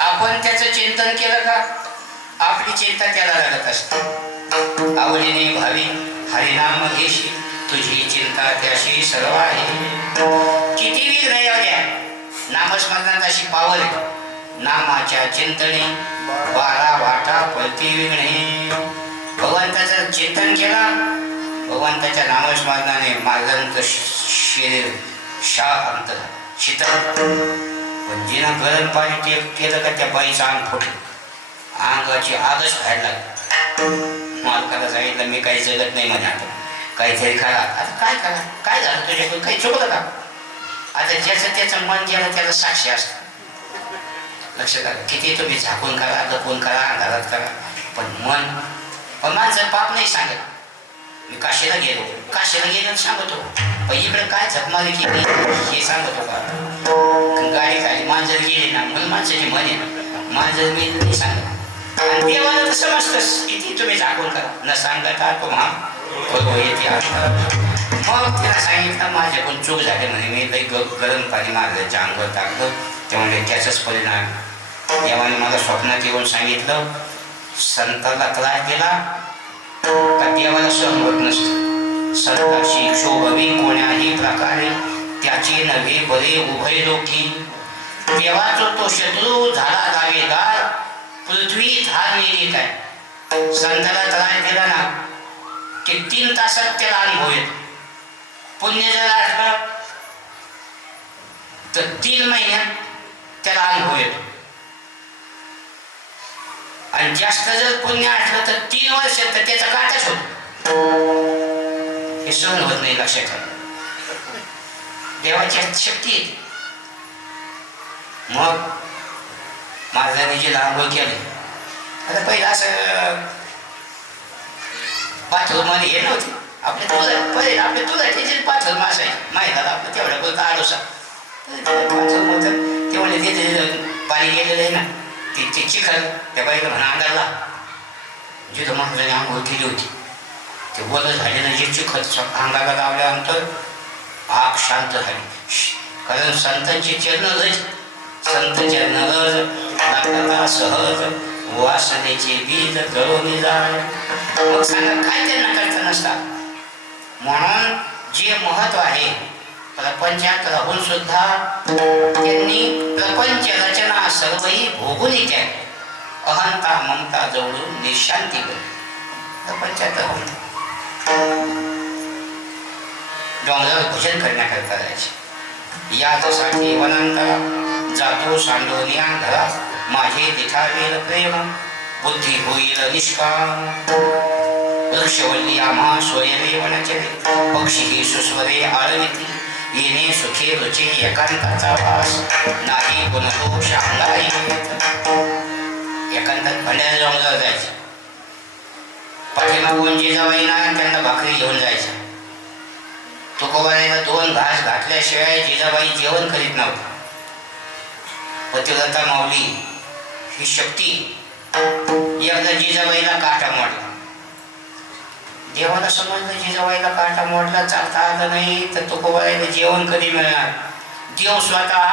आपण त्याचं चिंतन केलं का आपली चिंता त्याला लागत असते. आवडीने भावी हरिनाम घेशी तुझी चिंता त्याशी सर्व आहे. किती विघ्न येऊ द्या नामस्मरणात अशी पावर आहे. नामाच्या चिंतने 12 वाटा पळती विघ्ने. भगवंताचं चिंतन केलं भगवंताच्या नामस्मरणाने माझं शरीर शांत शीतल. पण जिनं गरम पाणी केलं का त्या बाईचं अंग फुटलं. अंगाची आगच व्हायला लागली. मालकाला सांगितलं मी काही जगत नाही म्हणे आता काहीतरी करा. आता काय करा काय झालं तुझ्याकडून काही चुकलं का. आता ज्याचं त्याचं मन गेलं त्याला साक्षी असतं. लक्षात आलं किती तुम्ही झाकून करा लपून करा अंधारात करा पण माणसं पाप नाही सांगत. मी काशीला गेलो सांगतो पण इकडे काय झकमारी केली हे सांगतो का. गाडी खाली मांजर गेली ना म्हणून माणसाची मन आहे मांजर मी नाही सांगत. आणि देवाला तर समजतंच किती तुम्ही झाकून करा न सांगता तो येते. मग त्याला सांगितलं माझ्याकडून चूक झाली म्हणे मी लई गरम पाणी मारलं अंगावर टाकलं त्यामुळे त्याचाच परिणाम. देवाने मला स्वप्नात येऊन सांगितलं संताला त्रास दिला का देवाला सहन होत नसतं. संताशी क्षोभवी कोण्याही प्रकारे त्याचे नव्हे बरे उभय लोकी. देवाचा तो शत्रू झाला दावेदार पृथ्वी धार नेली काय. संताला त्रास दिला ना की 3 तासात त्याला अनुभव येतो. पुण्य जर असलं तर 3 महिन्यात त्याला अनुभव येतो. आणि जास्त जर पुण्य असलं तर 3 वर्ष तर त्याचा काटच होतो. हे सहन होत नाही लक्षात ठेवा. देवाची शक्ती येते. मग महाराजांनी जे आंघोळ केले आता पहिलं असं बाथरूममध्ये हे नव्हते आपले तुझ्याचे बाथरूम असायचे माहीत झालं आपलं तेवढ्या बोलत आडोसा बाथरूम होतं तेवढे तिथे पाणी गेलेलं आहे ना ते चिखल त्या बाईला म्हणा अंगाला जिथं महाराजांनी आंघोळ केली होती ते वलं झालेलं जे चिखल अंगाला लावल्यानंतर आग शांत झाली. कारण संतांची चरणरज संत चरणरज लागता सहज वासनेचे बीज जळून जाय. मग सांगा काय त्यांना करता नसतात. म्हणून जे महत्व आहे प्रपंचात राहून सुद्धा त्यांनी प्रपंच रचना सर्वही भोगून येत्या. अहंता ममता जवळून निशांती प्रपंचात राहून डोंगरावर भजन करण्याकरता जायचे. यासाठी वनांतरा जातो सांडोनी अंधरा माझे तिथावेल प्रेम बुद्धी होईल निष्काम. वृक्षवल्ली आम्हा स्वयमे वनचरे पक्षी सुस्वरे आळविती येणे सुखे रुचे एकांताचा वास नाही गुणदोष अंगाई एकांतात भंड्याला डोंगरावर जायचं पाठीमागून जिजाबाईंना त्यांना भाकरी घेऊन जायचं तुकोबारायला 2 घास घातल्याशिवाय जिजाबाई जेवण करीत नव्हता पतिव्रता माऊली ही शक्ती एकदा जिजाबाईला काटा मोडला देवाला समजलं जिजाबाईला काटा मोडला चालता आलं नाही तर तुकोबारायला जेवण कधी मिळणार देव स्वतः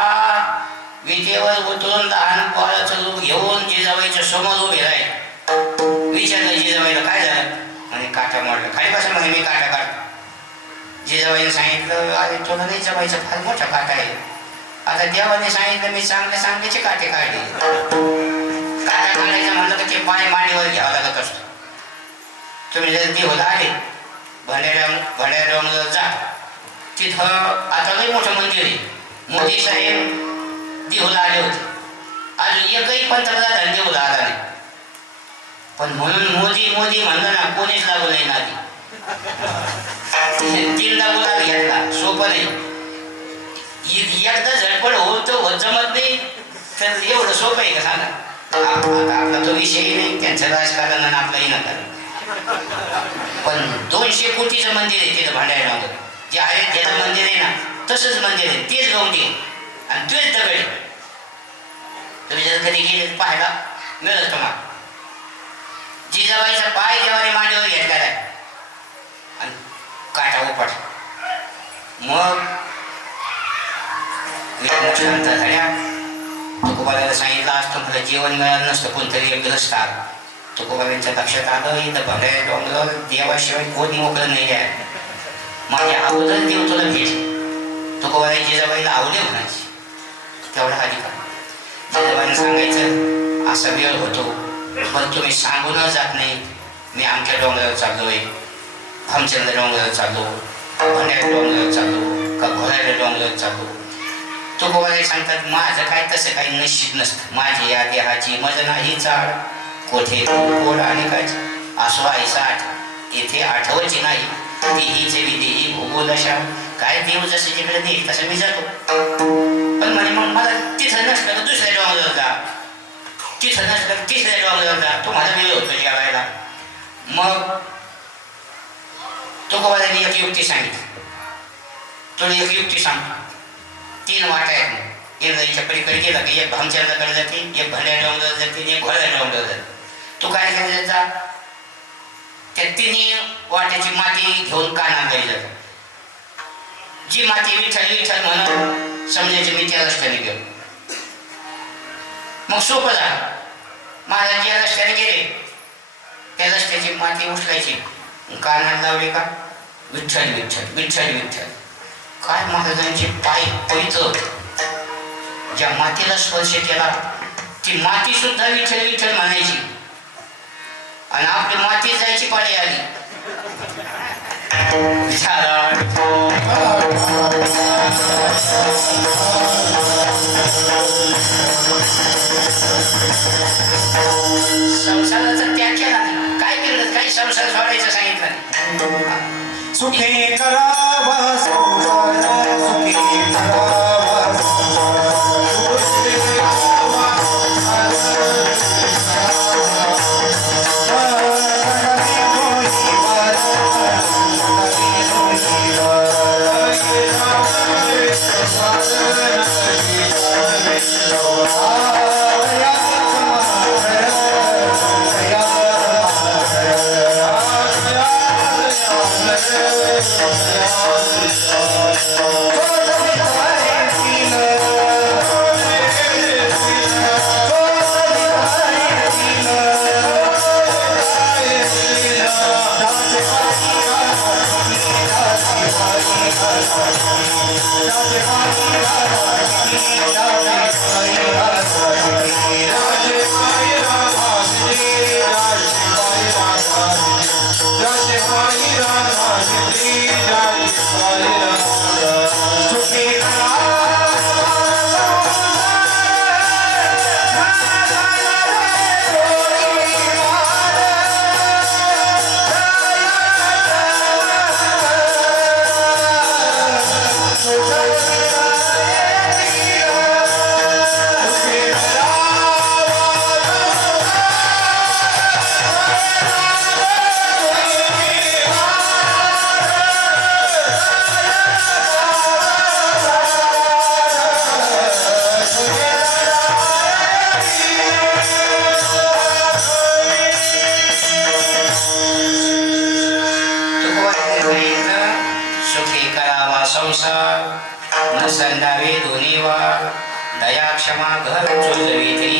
विटेवर उतरून लहान बाळाचं रूप घेऊन जिजाबाईच्या समोर उभे राहील विचारलं जिजाबाईला काय झालं म्हणे काटा मोडला खाली बसा म्हणे मी काटा काढतो जिजाबाईने सांगितलं अरे तुला नाही जबाईचा फार मोठा काटा आहे आता देवाने सांगितलं मी चांगल्याचे काटे काढले काटा काढायचं म्हणलं तर ते पाय मांडीवर घ्यावं लागत असतो तुम्ही जर देवाला आले भंड्या डोंगरावर जा तिथं आता लई मोठं मंदिर आहे मोदी साहेब देवाला आले होते अजून एकही पंतप्रधान देवाला आला नाही पण म्हणून मोदी म्हणलं ना कोणीच लागू नाही नादी 3दा गुलाब घेतला सोपं नाही एकदा झडपड होत जमत नाही तर एवढं सोपं आहे का सांगा आपला तो विषयही नाही त्यांचं राजकारण आणि आपलं विनाकारण पण 200 कोटीचं मंदिर आहे तिथं भांडायला जे अयोध्येचं मंदिर आहे ना तसंच मंदिर आहे तेच गवटी आणि तेच दगड तुम्ही जर कधी गेले पाहायला मिळेल तुम्हाला जिजाबाईचा पाय देवाने मांडीवर घेतलेला आहे आणि काटा उपट मग शांत झाल्या तुकोबाला सांगितलं असतं मला जेवण मिळालं नसतं कोणतरी एक ग्रस्त आलं तुकोबाबांच्या लक्षात आलं इथं भंड्या डोंगरावर देवाशिवाय कोणी मोकळं नाही आहे माझ्या अगोदर देव तुला भेट तुकोबाला जिजाबाईला आवडे म्हणायची तेवढा अधिकार जिजाबाईने सांगायचं असा वेळ होतो पण तुम्ही सांगूनच जात नाही मी आमच्या डोंगरावर चाललोय भामचंद्र डोंगरावर चाललो भंड्या डोंगरावर चाललो का घोड्याच्या डोंगरावर चाललो तुकोबाला सांगतात माझं काय तसं काही निश्चित नसतं माझी या देहाची मज नाही चाड कोठे कोड आणि काय असो आईसा आठ येथे आठवायची नाही देहीच विदेही भूगोलशा काय देव जसं जिकडे देईल तसं मी जातो पण म्हणे मग मला तिथं नसलं तर दुसऱ्या डोंगरावर जा तिथं नसलं तर तिसऱ्या डोंगरावर जा तुम्हाला वेळ होतो जेवायला मग तुकोबाराने एक युक्ती सांगितली तुला एक युक्ती सांगतो 3 वाटा आहेत इंद्राच्या पलीकडे गेला की एक भामचंद्राकडे जाते एक भंड्या डोंगरावर जाते एक घोड्या डोंगरावर जाते तू काय करायचं जा त्या 3 वाट्याची माती घेऊन कानाला जातो जी माती विठ्ठल विठ्ठल म्हणून समजायची मी त्या रस्त्याने गेलो मग सोपं झालं महाराज ज्या रस्त्याने गेले त्या रस्त्याची माती उचलायची कानाला लावली का विठ्ठल विठ्ठल विठ्ठल विठ्ठल काय महाराजांचे पाय पवित्र ज्या मातीला स्पर्श केला ती माती सुद्धा विठ्ठल विठ्ठल म्हणायची आणि आपली माती जायची पाळी आली संसाराचा त्याग केला काय बिघडत काही संसार सोडायचं सांगितलं सुखी करावा संसार सुखी करावा संडावे दोन्ही वार दया क्षमा घर चोलवी तरी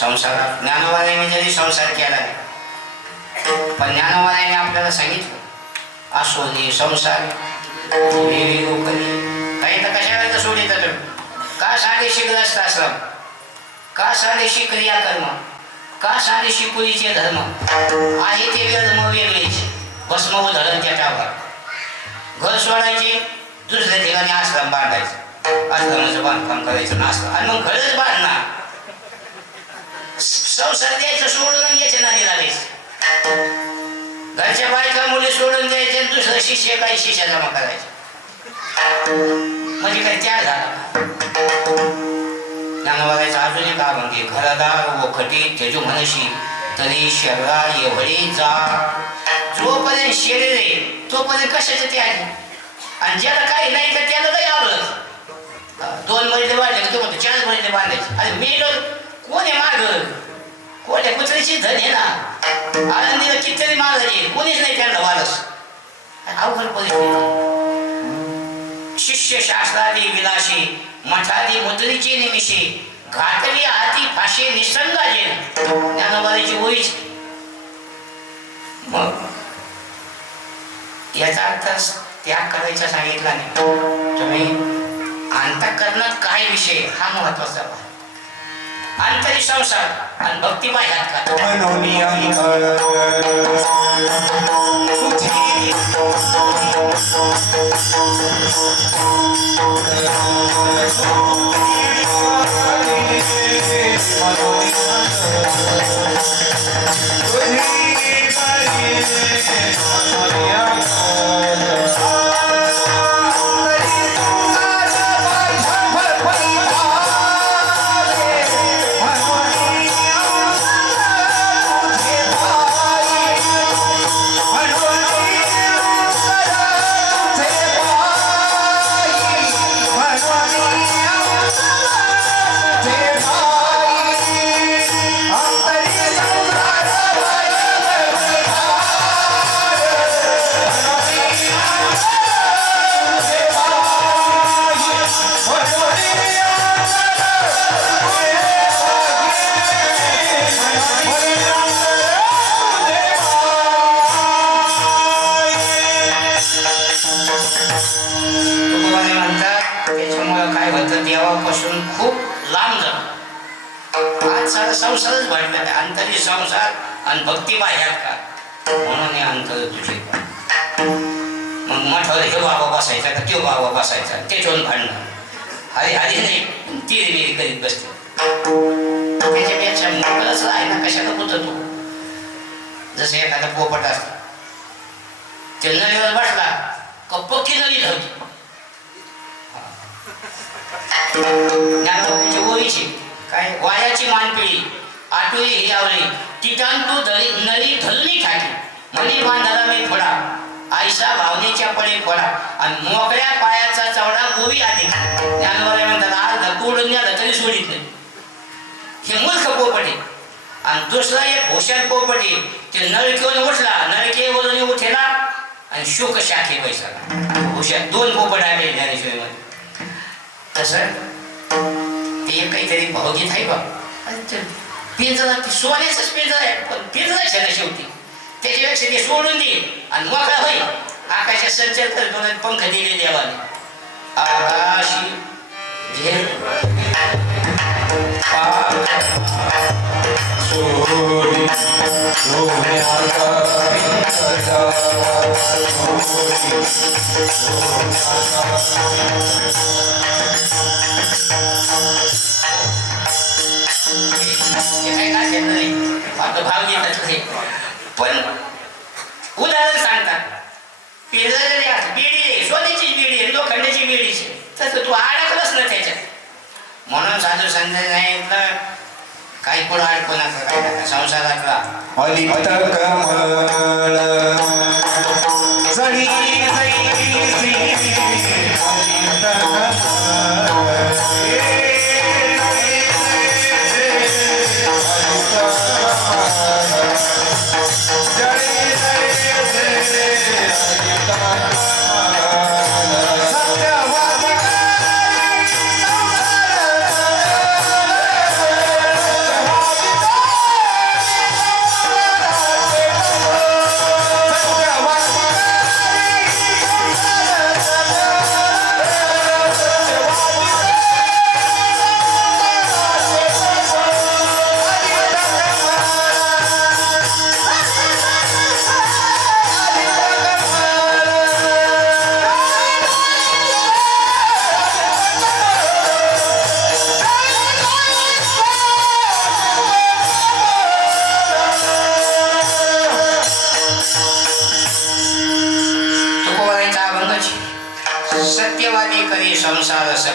संसारात ज्ञानोबाने जरी संसार केला नाही पण ज्ञानोबाने आपल्याला सांगितलं असोनी संसार काही तर कशाला सोडित का साडेशी ग्रस्त आश्रम का साडेशी क्रियाकर्म का साडेशी कुलीचे धर्म आहे ते धर्म वेगळेच भस्म उधळण जटावर घर सोडायचे दुसऱ्या ठिकाणी आश्रम बांधायचं आश्रमाचं बांधकाम करायचं नाश्ता आणि मग घरच बांधणार संसार द्यायचं सोडून यायचे नादी लागायचं घरच्या बायका मुली सोडून द्यायचे आणि दुसरं शिष्य काही शिष्य जमा करायचे म्हणजे काही त्याग झाला ज्ञानोबाचं अजून एक का म्हणजे घरदार व खटी तेजू म्हणशी तरी शरीरा एवढी जा जोपर्यंत शरीर आहे तोपर्यंत कशाचं ते आहे आणि ज्याला काही नाही तर त्याला काही आवडत 2 मजले बांधले का तो म्हणतो 4 मजले बांधायचे अरे मेलो कोण आहे माग कोण्या कुत्रीची धन आहे ना आनंदीला कितीतरी मागायचे कोणीच नाही त्यांना वारस अवघड परिस्थिती शिष्य शास्त्रादी विलाशी मठादी मुद्रीची निमिषी घातली हाती फाशी निसंगाजे ज्ञानोबाची होईच मग याचा अर्थ त्याग करायचा सांगितला नाही तुम्ही अंतःकरणात काय विषय हा महत्वाचा अंतरी संसार आणि भक्तिमय ह्यात का मनोनी अंतर तुझी देवापासून खूप लांब जातो आज सारा संसारच भरलेला आहे अंतरी संसार आणि भक्ती बाह्यात का म्हणून हे अंतर तुझे मग मठावर हे बाबा बसायचा का तो बाबा बसायचा त्याच्यावरून भांडणं हरी हरी नाही तिरी मिरी करीत बसते त्याच्यापेक्षा मोकळंच आहे ना कशाला होत तू जसं एखादा पोपट असतो ते नळीवर बसला का पक्की नळी धरतो ज्ञानोबाची ओळीची काय वायाची मानपिळी आटुळी ही आवली तिटांतू दळी नळी धरली ठाकी मनी बांधाला मी फोडा आयशा भावनेच्या पडे फोडा आणि मोकळ्या पायाचा चवडा गोवी आधी ज्ञानोबा म्हणतात आज धकोडून द्याला तरी सोडित नाही हे मूर्ख पोपटे आणि दुसरा एक हुशार पोपटे ते नळकीवरून उठला नळकीवरून उठेला आणि शोक शाखे बैसला हुशार 2 पोपट आले ज्ञानेश्वरीमध्ये तसं ते काहीतरी भावगीत आहे बा पिंजरा सोन्याचंच पिंजरा आहे पण पिंजराच आहे ना शेवटी त्याच्यापेक्षा ते सोडून दे आणि मोकळा होईल आकाशात संचार करतो पंख दिले देवाने आकाशी झेल सोडी पण उदाहरण सांगतात बिडी सोन्याची बिडी लोखंडाची बिडीची तसं तू अडकलंच ना त्याच्यात म्हणून साधू संजय नाही काही पुढं अडकवण्याचं काय संसारातला अलिप्त कमळ जळी सत्य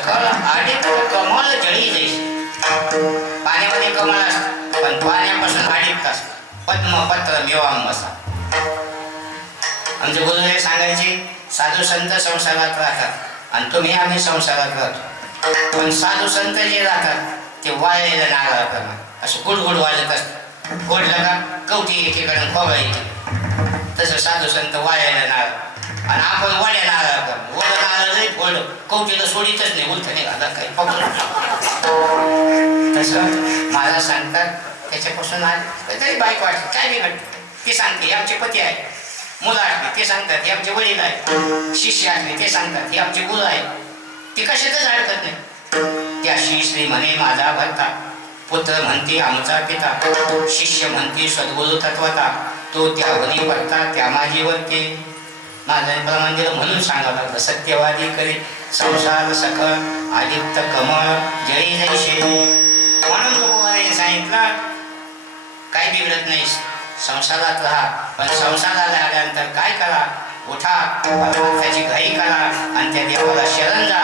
सकळ आले तर कमळ जळी जैसे पाण्यामध्ये कमळ असतं पण पाण्यापासून अडीप असतं पद्मपत्र मिवांबसा आमचे गुरुदेव सांगायचे साधू संत संसारात राहतात आणि तुम्ही आम्ही संसारात राहतो पण साधू संत जे राहतात ते वाळलेलं नारळ करणार असं गुडगुड वाजत असतं फोडलं का कवठी एकीकडे खोबळ येते तसं साधू संत वाळलेलं नारळ आणि आपण वड्या नारळ करतो वड नारळ जरी फोडलं कवटीला सोडीतच नाही उलट निघाला काही पकडून तसं मला सांगतात त्याच्यापासून आले तरी बाईक वाटते काय बिघडते ते सांगते हे आमचे पती आहे मुलं असले ते सांगतात हे आमचे वडील आहे शिष्य असले ते सांगतात हे आमचे गुरु आहे ते कशातच अडकत नाही त्याशी श्री म्हणे माझा भरता पुत्र म्हणते आमचा पिता शिष्य म्हणते सद्गुरु तत्वता तो त्यावनी पडता त्या माझी वरते माझं प्रमाण म्हणून सांगावं लागलं सत्यवादी करी संसार सकळ आदित्य कमळ जळी जैसे म्हणून तो सांगितलं काही बिघडत नाही संसारात राहा पण संसाराला आल्यानंतर काय करा उठा परमार्थाची घाई करा आणि त्या देवाला शरण जा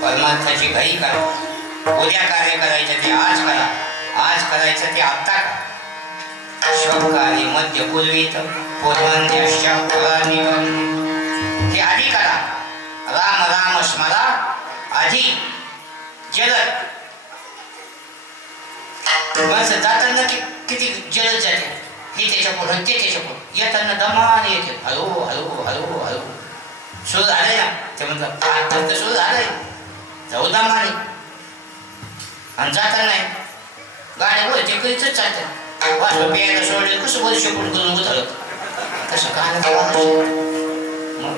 परमार्थाची घाई करा उद्या कार्य करायचं ते आज करा आज करायचं ते आत्ता करा शोकाने मध्य पूर्वीत पूर्वांध्याश्च हे आधी करा राम राम स्मरा आधी जलद माणसं जाताना किती जलद जाते हे त्याच्या पुढं ते त्याच्या पुढं येताना दमान येते हळू हळू हळू हळू सुरू झाले ना ते म्हणतात आता तर सुरू झालंय जाऊ दामाने आणि जाता नाही गाड्या बोल ते कधीच चालतात वाचलं प्यायला सोडले कसं वर्ष पण करून उतरत तसं का मग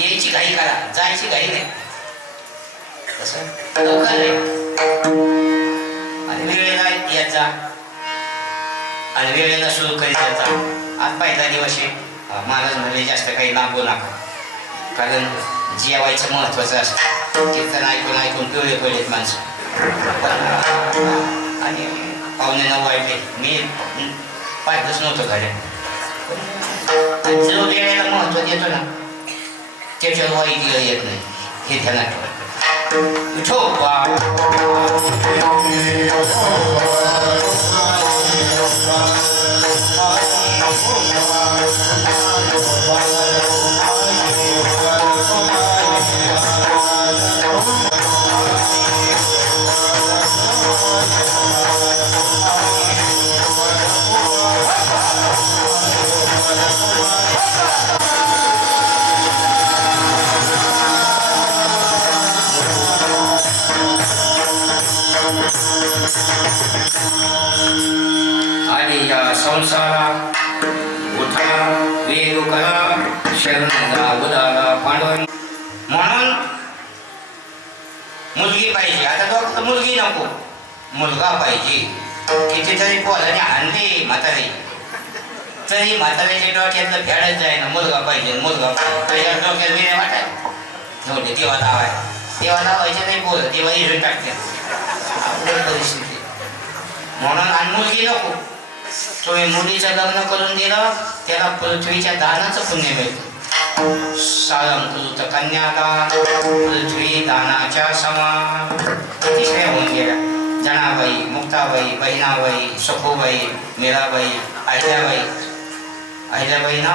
यायची घाई करा जायची घाई नाही तसं लवकर नाही आणि वेळेला येत जा आणि वेळेला सुरू करीत जाता आज पहिला दिवस आहे महाराज म्हणले जास्त काही लांबू नका कारण जेवायचं महत्वाचं असतं कीर्तन ऐकून ऐकून पिवळे पडलेत माणसं आणि 8:45 वाजले मी पाहतच नव्हतो घड्या आणि जो वेळेला महत्व देतो ना त्याच्यावर वाईट येत नाही हे ध्यानात ठेवा आणि या संसारा उठा वेग करा शरणा उदारा पांडव म्हणून मुलगी पाहिजे आता डॉक्टर मुलगी नको मुलगा पाहिजे कितीतरी पोराने आणले म्हातारे तरी म्हाताऱ्याच्या डोक्यातलं फेडत जाय ना मुलगा पाहिजे त्याच्या डोक्यात वेळ वाटाय ठेवले देवा लावाय देवा लावायचे नाही पोरं देवा इजून टाकते परिस्थिती म्हणून आणि मुलगी नको तुम्ही मुलीचं लग्न करून दिलं त्याला पृथ्वीच्या दानाचं पुण्य मिळतं साळंकृत कन्यादान पृथ्वी दानाच्या समान अतिशय होऊन गेल्या जनाबाई मुक्ताबाई बहिणाबाई सखूबाई मीराबाई अहिल्याबाई ना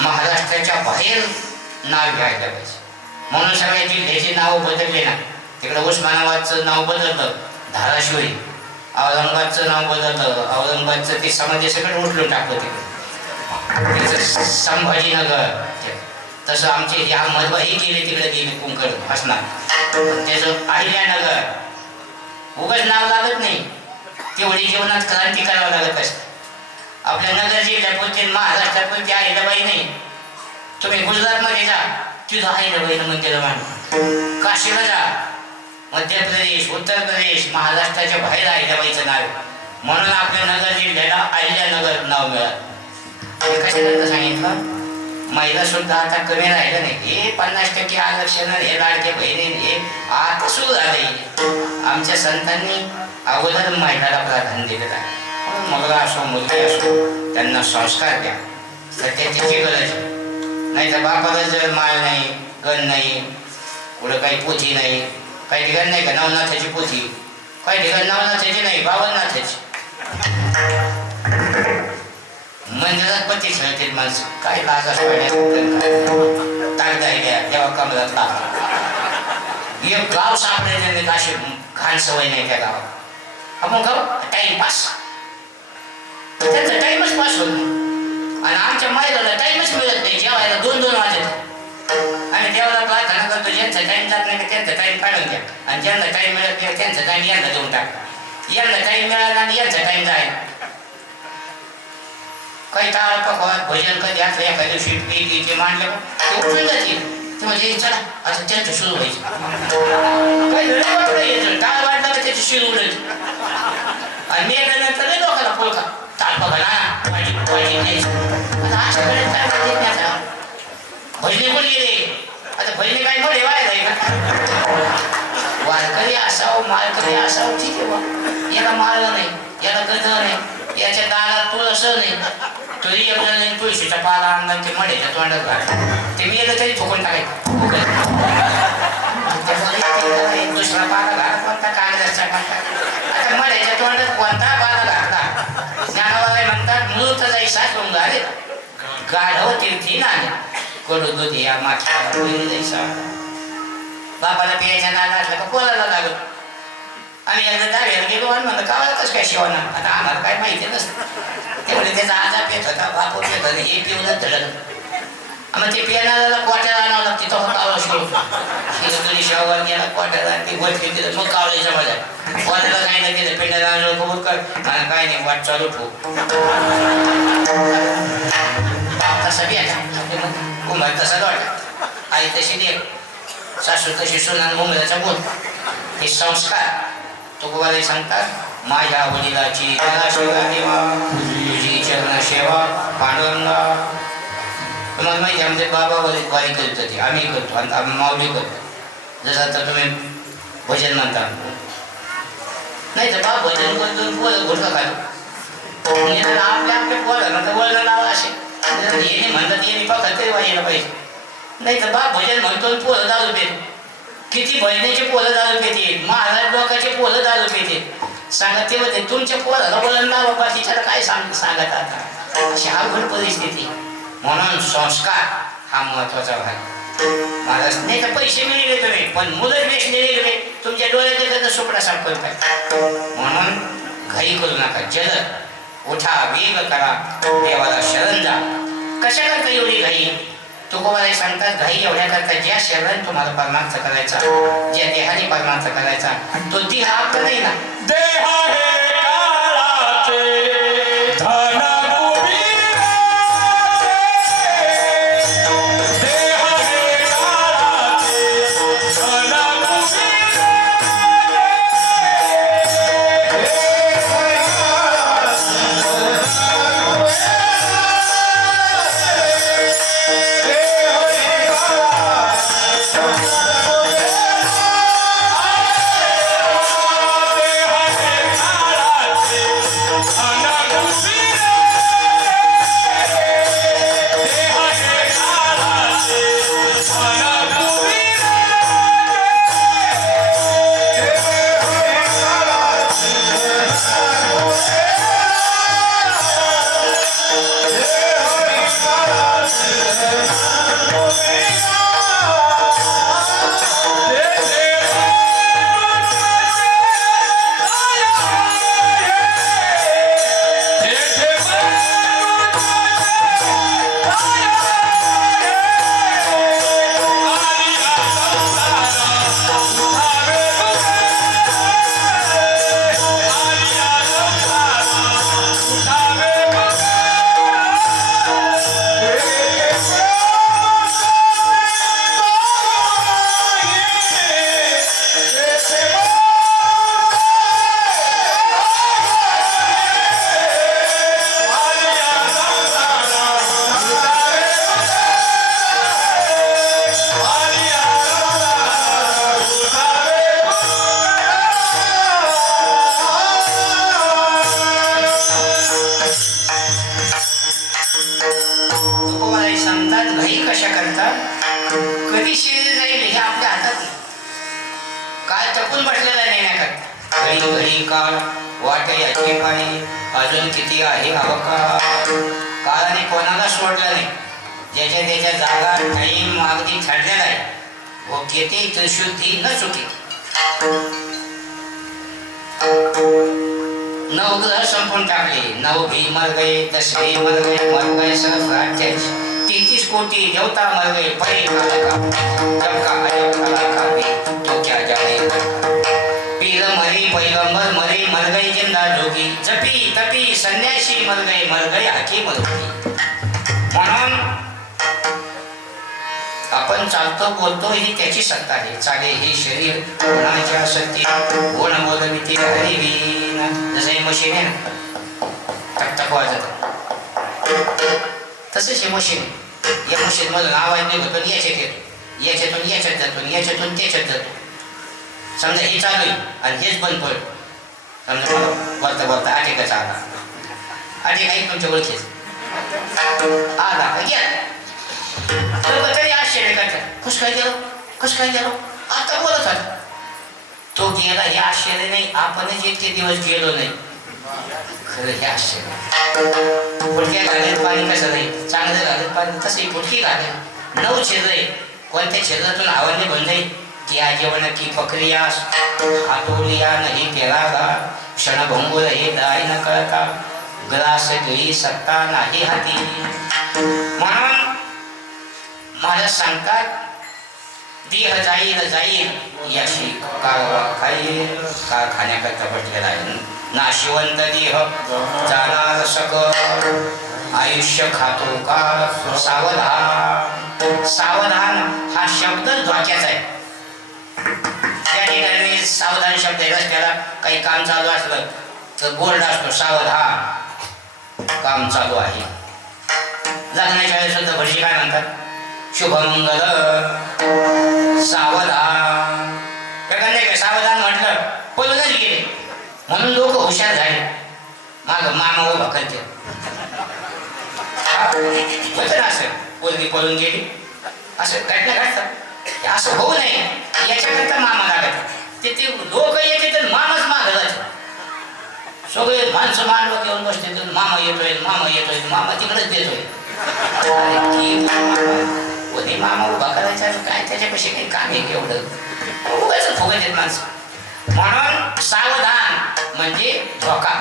महाराष्ट्राच्या बाहेर नाव घ्यायला पाहिजे म्हणून सगळ्या जिल्ह्याची नावं बदलले ना तिकडे उस्मानाबादचं नाव बदललं धाराशिवरी औरंगाबादचं नाव बदललं औरंगाबादचं ते समाधी सगळं उठलून टाकलं तिकडे त्याचं संभाजीनगर तसं आमचे ह्या मधवाही गेले तिकडे गेले कुंकड असणार त्याचं अहिल्यानगर उगाच नाव लागत नाही तेवढी जीवनात क्रांती करावं लागत असते आपल्या नगर जिल्ह्यापुरते महाराष्ट्रापुरते अहिल्याबाई नाही तुम्ही गुजरातमध्ये जा तिथं अहिल्याबाईनं मंदिर बांधलं काशीला जा मध्य प्रदेश उत्तर प्रदेश महाराष्ट्राच्या बाहेर अहिल्याबाईचं नाव म्हणून आपल्या नगर जिल्ह्याला अहिल्यानगर नाव मिळालं कशानंतर सांगितलं महिला सुद्धा आता कमी राहिलं नाही हे 50% आरक्षण हे लाडके बहिणी हे आता सुरू झाले आमच्या संतांनी अगोदर महिलाला प्राधान्य दिलेलं आहे म्हणून मुलगा असो मुलगी असो त्यांना संस्कार द्या सत्याची गरज नाही तर बापाला जर माळ नाही गण नाही पुढं काही पोथी नाही काही ठिकाणी नाही का नवनाथाची पोथी काही ठिकाणी नवनाथाची नाही बावननाथाची मंदिरात पती खेळतील माणसं काय लाज ताकद आहे तेव्हा कमलात लाग एक गाव सापडायचं अशी घाण सवय नाही त्या गावात आपण गाव टाइमपास त्यांचा टाइमच पास होत नाही आणि आमच्या महिलाला टाइमच मिळत नाही जेवायला 2-2 वाजत आणि देवाला प्रार्थना करतो ज्यांचा टाइम जात नाही त्यांचा टाइम काढून द्या आणि ज्यांना टाइम मिळत नाही त्यांचा टाइम यांना देऊन टाक यांना टाइम मिळाला आणि यांचा टाइम जाईल काही टाळ पकवान भजन कधी असलं एका दिवशी पीठ मांडलं ते उठून जाते ते म्हणजे चला आता त्यांचं सुरू व्हायचं काही टाळ वाटलं तर त्याची शिर उडायची आणि मी नंतर नाही लोकांना पोळका टाळ बघा ना भजनी कोण गेले आता भजनी काय मोठे व्हायला वारकरी असावं मालकरी असावं ठीक आहे बा याला मारलं नाही याला गंध नाही याच्या दारात तुळस नाही तरी आपल्याला तुळशीचा पाला आणला ते मड्याच्या तोंडात घाल ते गेलं तरी फुकून टाकायचं दुसरा पाला घाल कोणता कागदाचा आता मड्याच्या तोंडात कोणता पाला घातला ज्ञानवाला म्हणतात मृत जायसा शृंगारे गाढव तीर्थी नाही कडू दूध या मागच्या जायसा बाबाला पियाच्या नाला असला का कोणाला लागत आम्ही एकदा दाव्याला गेलो आणि म्हणलं कावाला कसं काय शिवाना आता आम्हाला काय माहिती नसतं तेवढे त्याचा आजार पेत होता बापूर पेत होता हे पिऊनच धडलं मग ते पियानाला क्वार्टर आणावं लागते तो कावळा शिकवतो तुझी शावर गेला क्वार्टर आणते वरती दिलं मग कावळ्याच्या मजा क्वार्टरला काही नाही केलं पेंडाला आणलं कबूल कर आणि काय नाही वाट चालू ठेवू तसा बी आहे कुंभार तसा वाटत आई तशी दे सासू तशी सुना मुंबईचा बोल हे संस्कार तुकोबाला सांगतात माझ्या वडिलाची सेवा देवा तुझी चरण सेवा पांडुरंगा तुम्हाला माहिती आमचे बाबा वारी करत होते आम्ही करतो आणि आम्ही माऊली करतो जसं आता तुम्ही भजन म्हणता नाही तर बा भजन करतो बोल घोटका खातो आपल्या आपल्या बोला वळणं लावा असे येणे म्हणतात येणे पकड तरी व्हायला पाहिजे नाही तर बा भजन म्हणतो पोरं दारू पेत किती भजनाचे पोरं दारू पेते महाराज लोकांचे पोरं दारू पेते सांगत ते होते तुमच्या पोराला वळण लावा बा तिच्याला काय सांगत आता अशी अवघड परिस्थिती म्हणून संस्कार हा महत्वाचा भाग महाराज नाही तर पैसे मिळले तुम्ही पण मुलं वेचले गेले तुमच्या डोळ्याचे त्याचा सुपडा साफ करताय म्हणून घाई करू नका जलद उठा वेग करा देवाला शरण जा कशा करता एवढी घाई तुकोबाला सांगतात घाई एवढ्या करता ज्या शरण तुम्हाला परमार्थ करायचा ज्या देहाने परमार्थ करायचा तो देह आपला नाही ना देह हे काळाचे धन कधी शरीर जाईल हे आपल्या हातात नाही काय चपून बसलेला नाही ना घडी घडी काळ वाट याची पाणी अजून किती आहे अवकाळ काळाने कोणाला सोडलं नाही ज्याच्या त्याच्या जागा टाईम अगदी ठरलेला आहे व किती त्रिशुद्धी न चुकी नवग्रह संपून टाकले नव भी मर गए 10 भी मर गए सब राज्याचे 33 कोटी देवता मर गए परे काला जब का अजब का देखा भी तो क्या जाने पीर मरी पैगंबर मरे मर गए जिंदा जोगी जपी तपी संन्यासी मर गए हाकी मरोगी म्हणून आपण चालतो बोलतो ही त्याची सत्ता आहे चाले हे शरीर कोणाच्या सत्ती कोण बोलविते हरिवीन जसे मशीन आहे ना टकटक वाजत तसेच हे मशीन या मशीन मधून आवाज निघतो याच्यात येतो याच्यातून याच्यात जातो याच्यातून त्याच्यात जातो समजा हे चालू आहे आणि हेच बंद पडलं समजा बोलता बोलता आटेकाचा आला आटेका एक तुमच्या ओळखीच आला घ्या तरी आश्चर्य करतात कस काय गेलो आता बोलत होता तो गेला हे आश्चर्य नाही आपणच इतके दिवस गेलो नाही खरं हे आश्चर्य फुटक्या घालेत पाणी कसं नाही चांगलं घालेत पाणी तसंही फुटकी घाले 9 छिद्र आहे कोणत्या छिद्रातून आवाज बंद आहे की आजीवन की प्रक्रिया हातोलिया नाही पेला गा क्षणभंगुर हे दारी न कळता ग्रास गिळी सत्ता नाही हाती म्हणून महाराज सांगतात देह जाईल जाईल याशी खाईल काळ खाण्याकरता बसलेला आहे. नाशिवंत देह जाणार सकळ आयुष्य खातो काळ सावधान. सावधान हा शब्द धोक्याचा आहे. त्या ठिकाणी सावधान शब्द रस्त्याला काही काम चालू असलं तर बोर्ड असतो सावधान काम चालू आहे. लग्नाच्या वेळेस सुद्धा भटजी काय म्हणतात शुभमंगल सावधान. काय सावधान म्हटलं पळूनच गेले म्हणून लोक हुशार झाले. माग मामा उभा करते होतं ना असं पोरगी पळून गेली असं घटना घडतात. असं होऊ नये याच्याकरता मामा लागत ते लोक येते तर मामाच मागत सगळे माणसं मांडव घेऊन बसते मामा येतोय मामा तिकडेच देतोय. कोणी मामा उभा करायचा काय त्याच्यापाशी काही काम आहे केवढं उगाच फुगत आहेत माणसं. म्हणून सावधान म्हणजे धोका.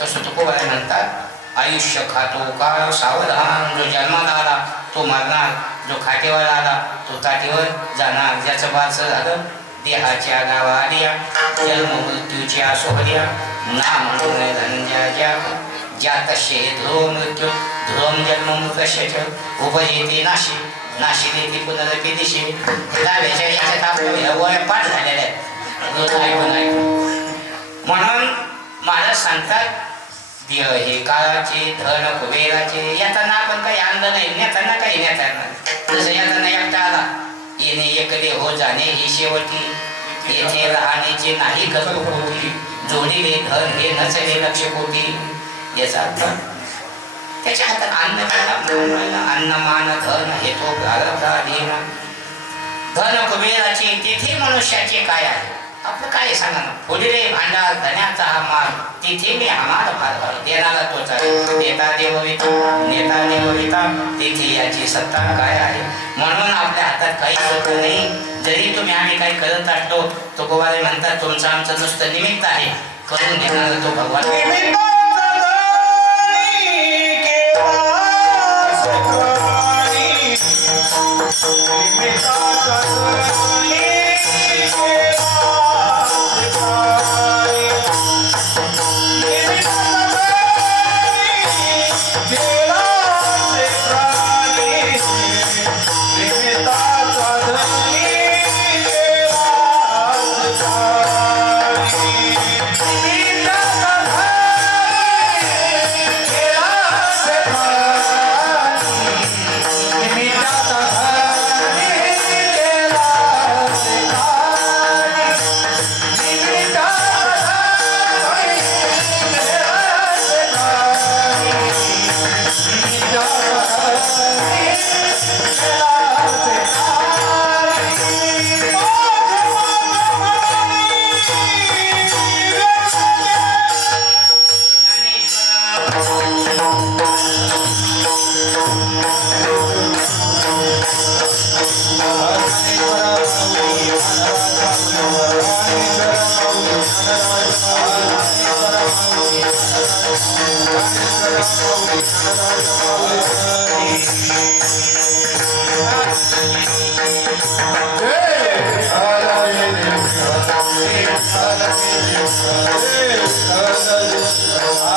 तसं तुकोबाई म्हणतात आयुष्य खातो काळ सावधान. जो जन्माला आला तो मरणार, जो खाटेवर आला तो ताटेवर जाणार. ज्याचं बारसं झालं देहाच्या गावा आल्या जन्म मृत्यूच्या सोहल्या नाम धनंजया ज्यातशे ध्रुव मृत्यू ध्रुवम जन्म मृतशेच उपजेते नाशी नाशी देते पुनरपी दिशे. डाव्याच्या याच्यात आपल्या वया पाठ झालेल्या आहेत रोज ऐकून. म्हणून महाराज सांगतात देह हे काळाचे धन कुबेराचे. येताना आपण काही आणलं नाही नेताना काही नेता नाही. जसं येताना एकटा आला येणे एकले हो जाणे ही शेवटी येथे राहण्याचे नाही करोटी जोडीले धन हे नचले लक्ष कोटी. याचा अर्थ त्याच्या हातात अन्न मान धन हे तो धन कुबेराचे तिथे मनुष्याचे काय आहे आपलं काय सांगा ना. पुढे भांडार धन्याचा हा माल तिथे मी आम्हाला फार देणारा तोच आहे. नेता देवविता तिथे याची सत्ता काय आहे. म्हणून आपल्या हातात काही होत नाही. जरी तुम्ही आम्ही काही करत असतो तो गोवाले म्हणतात तुमचं आमचं नुसतं निमित्त आहे. करून देणारा तो भगवान. Hallelujah.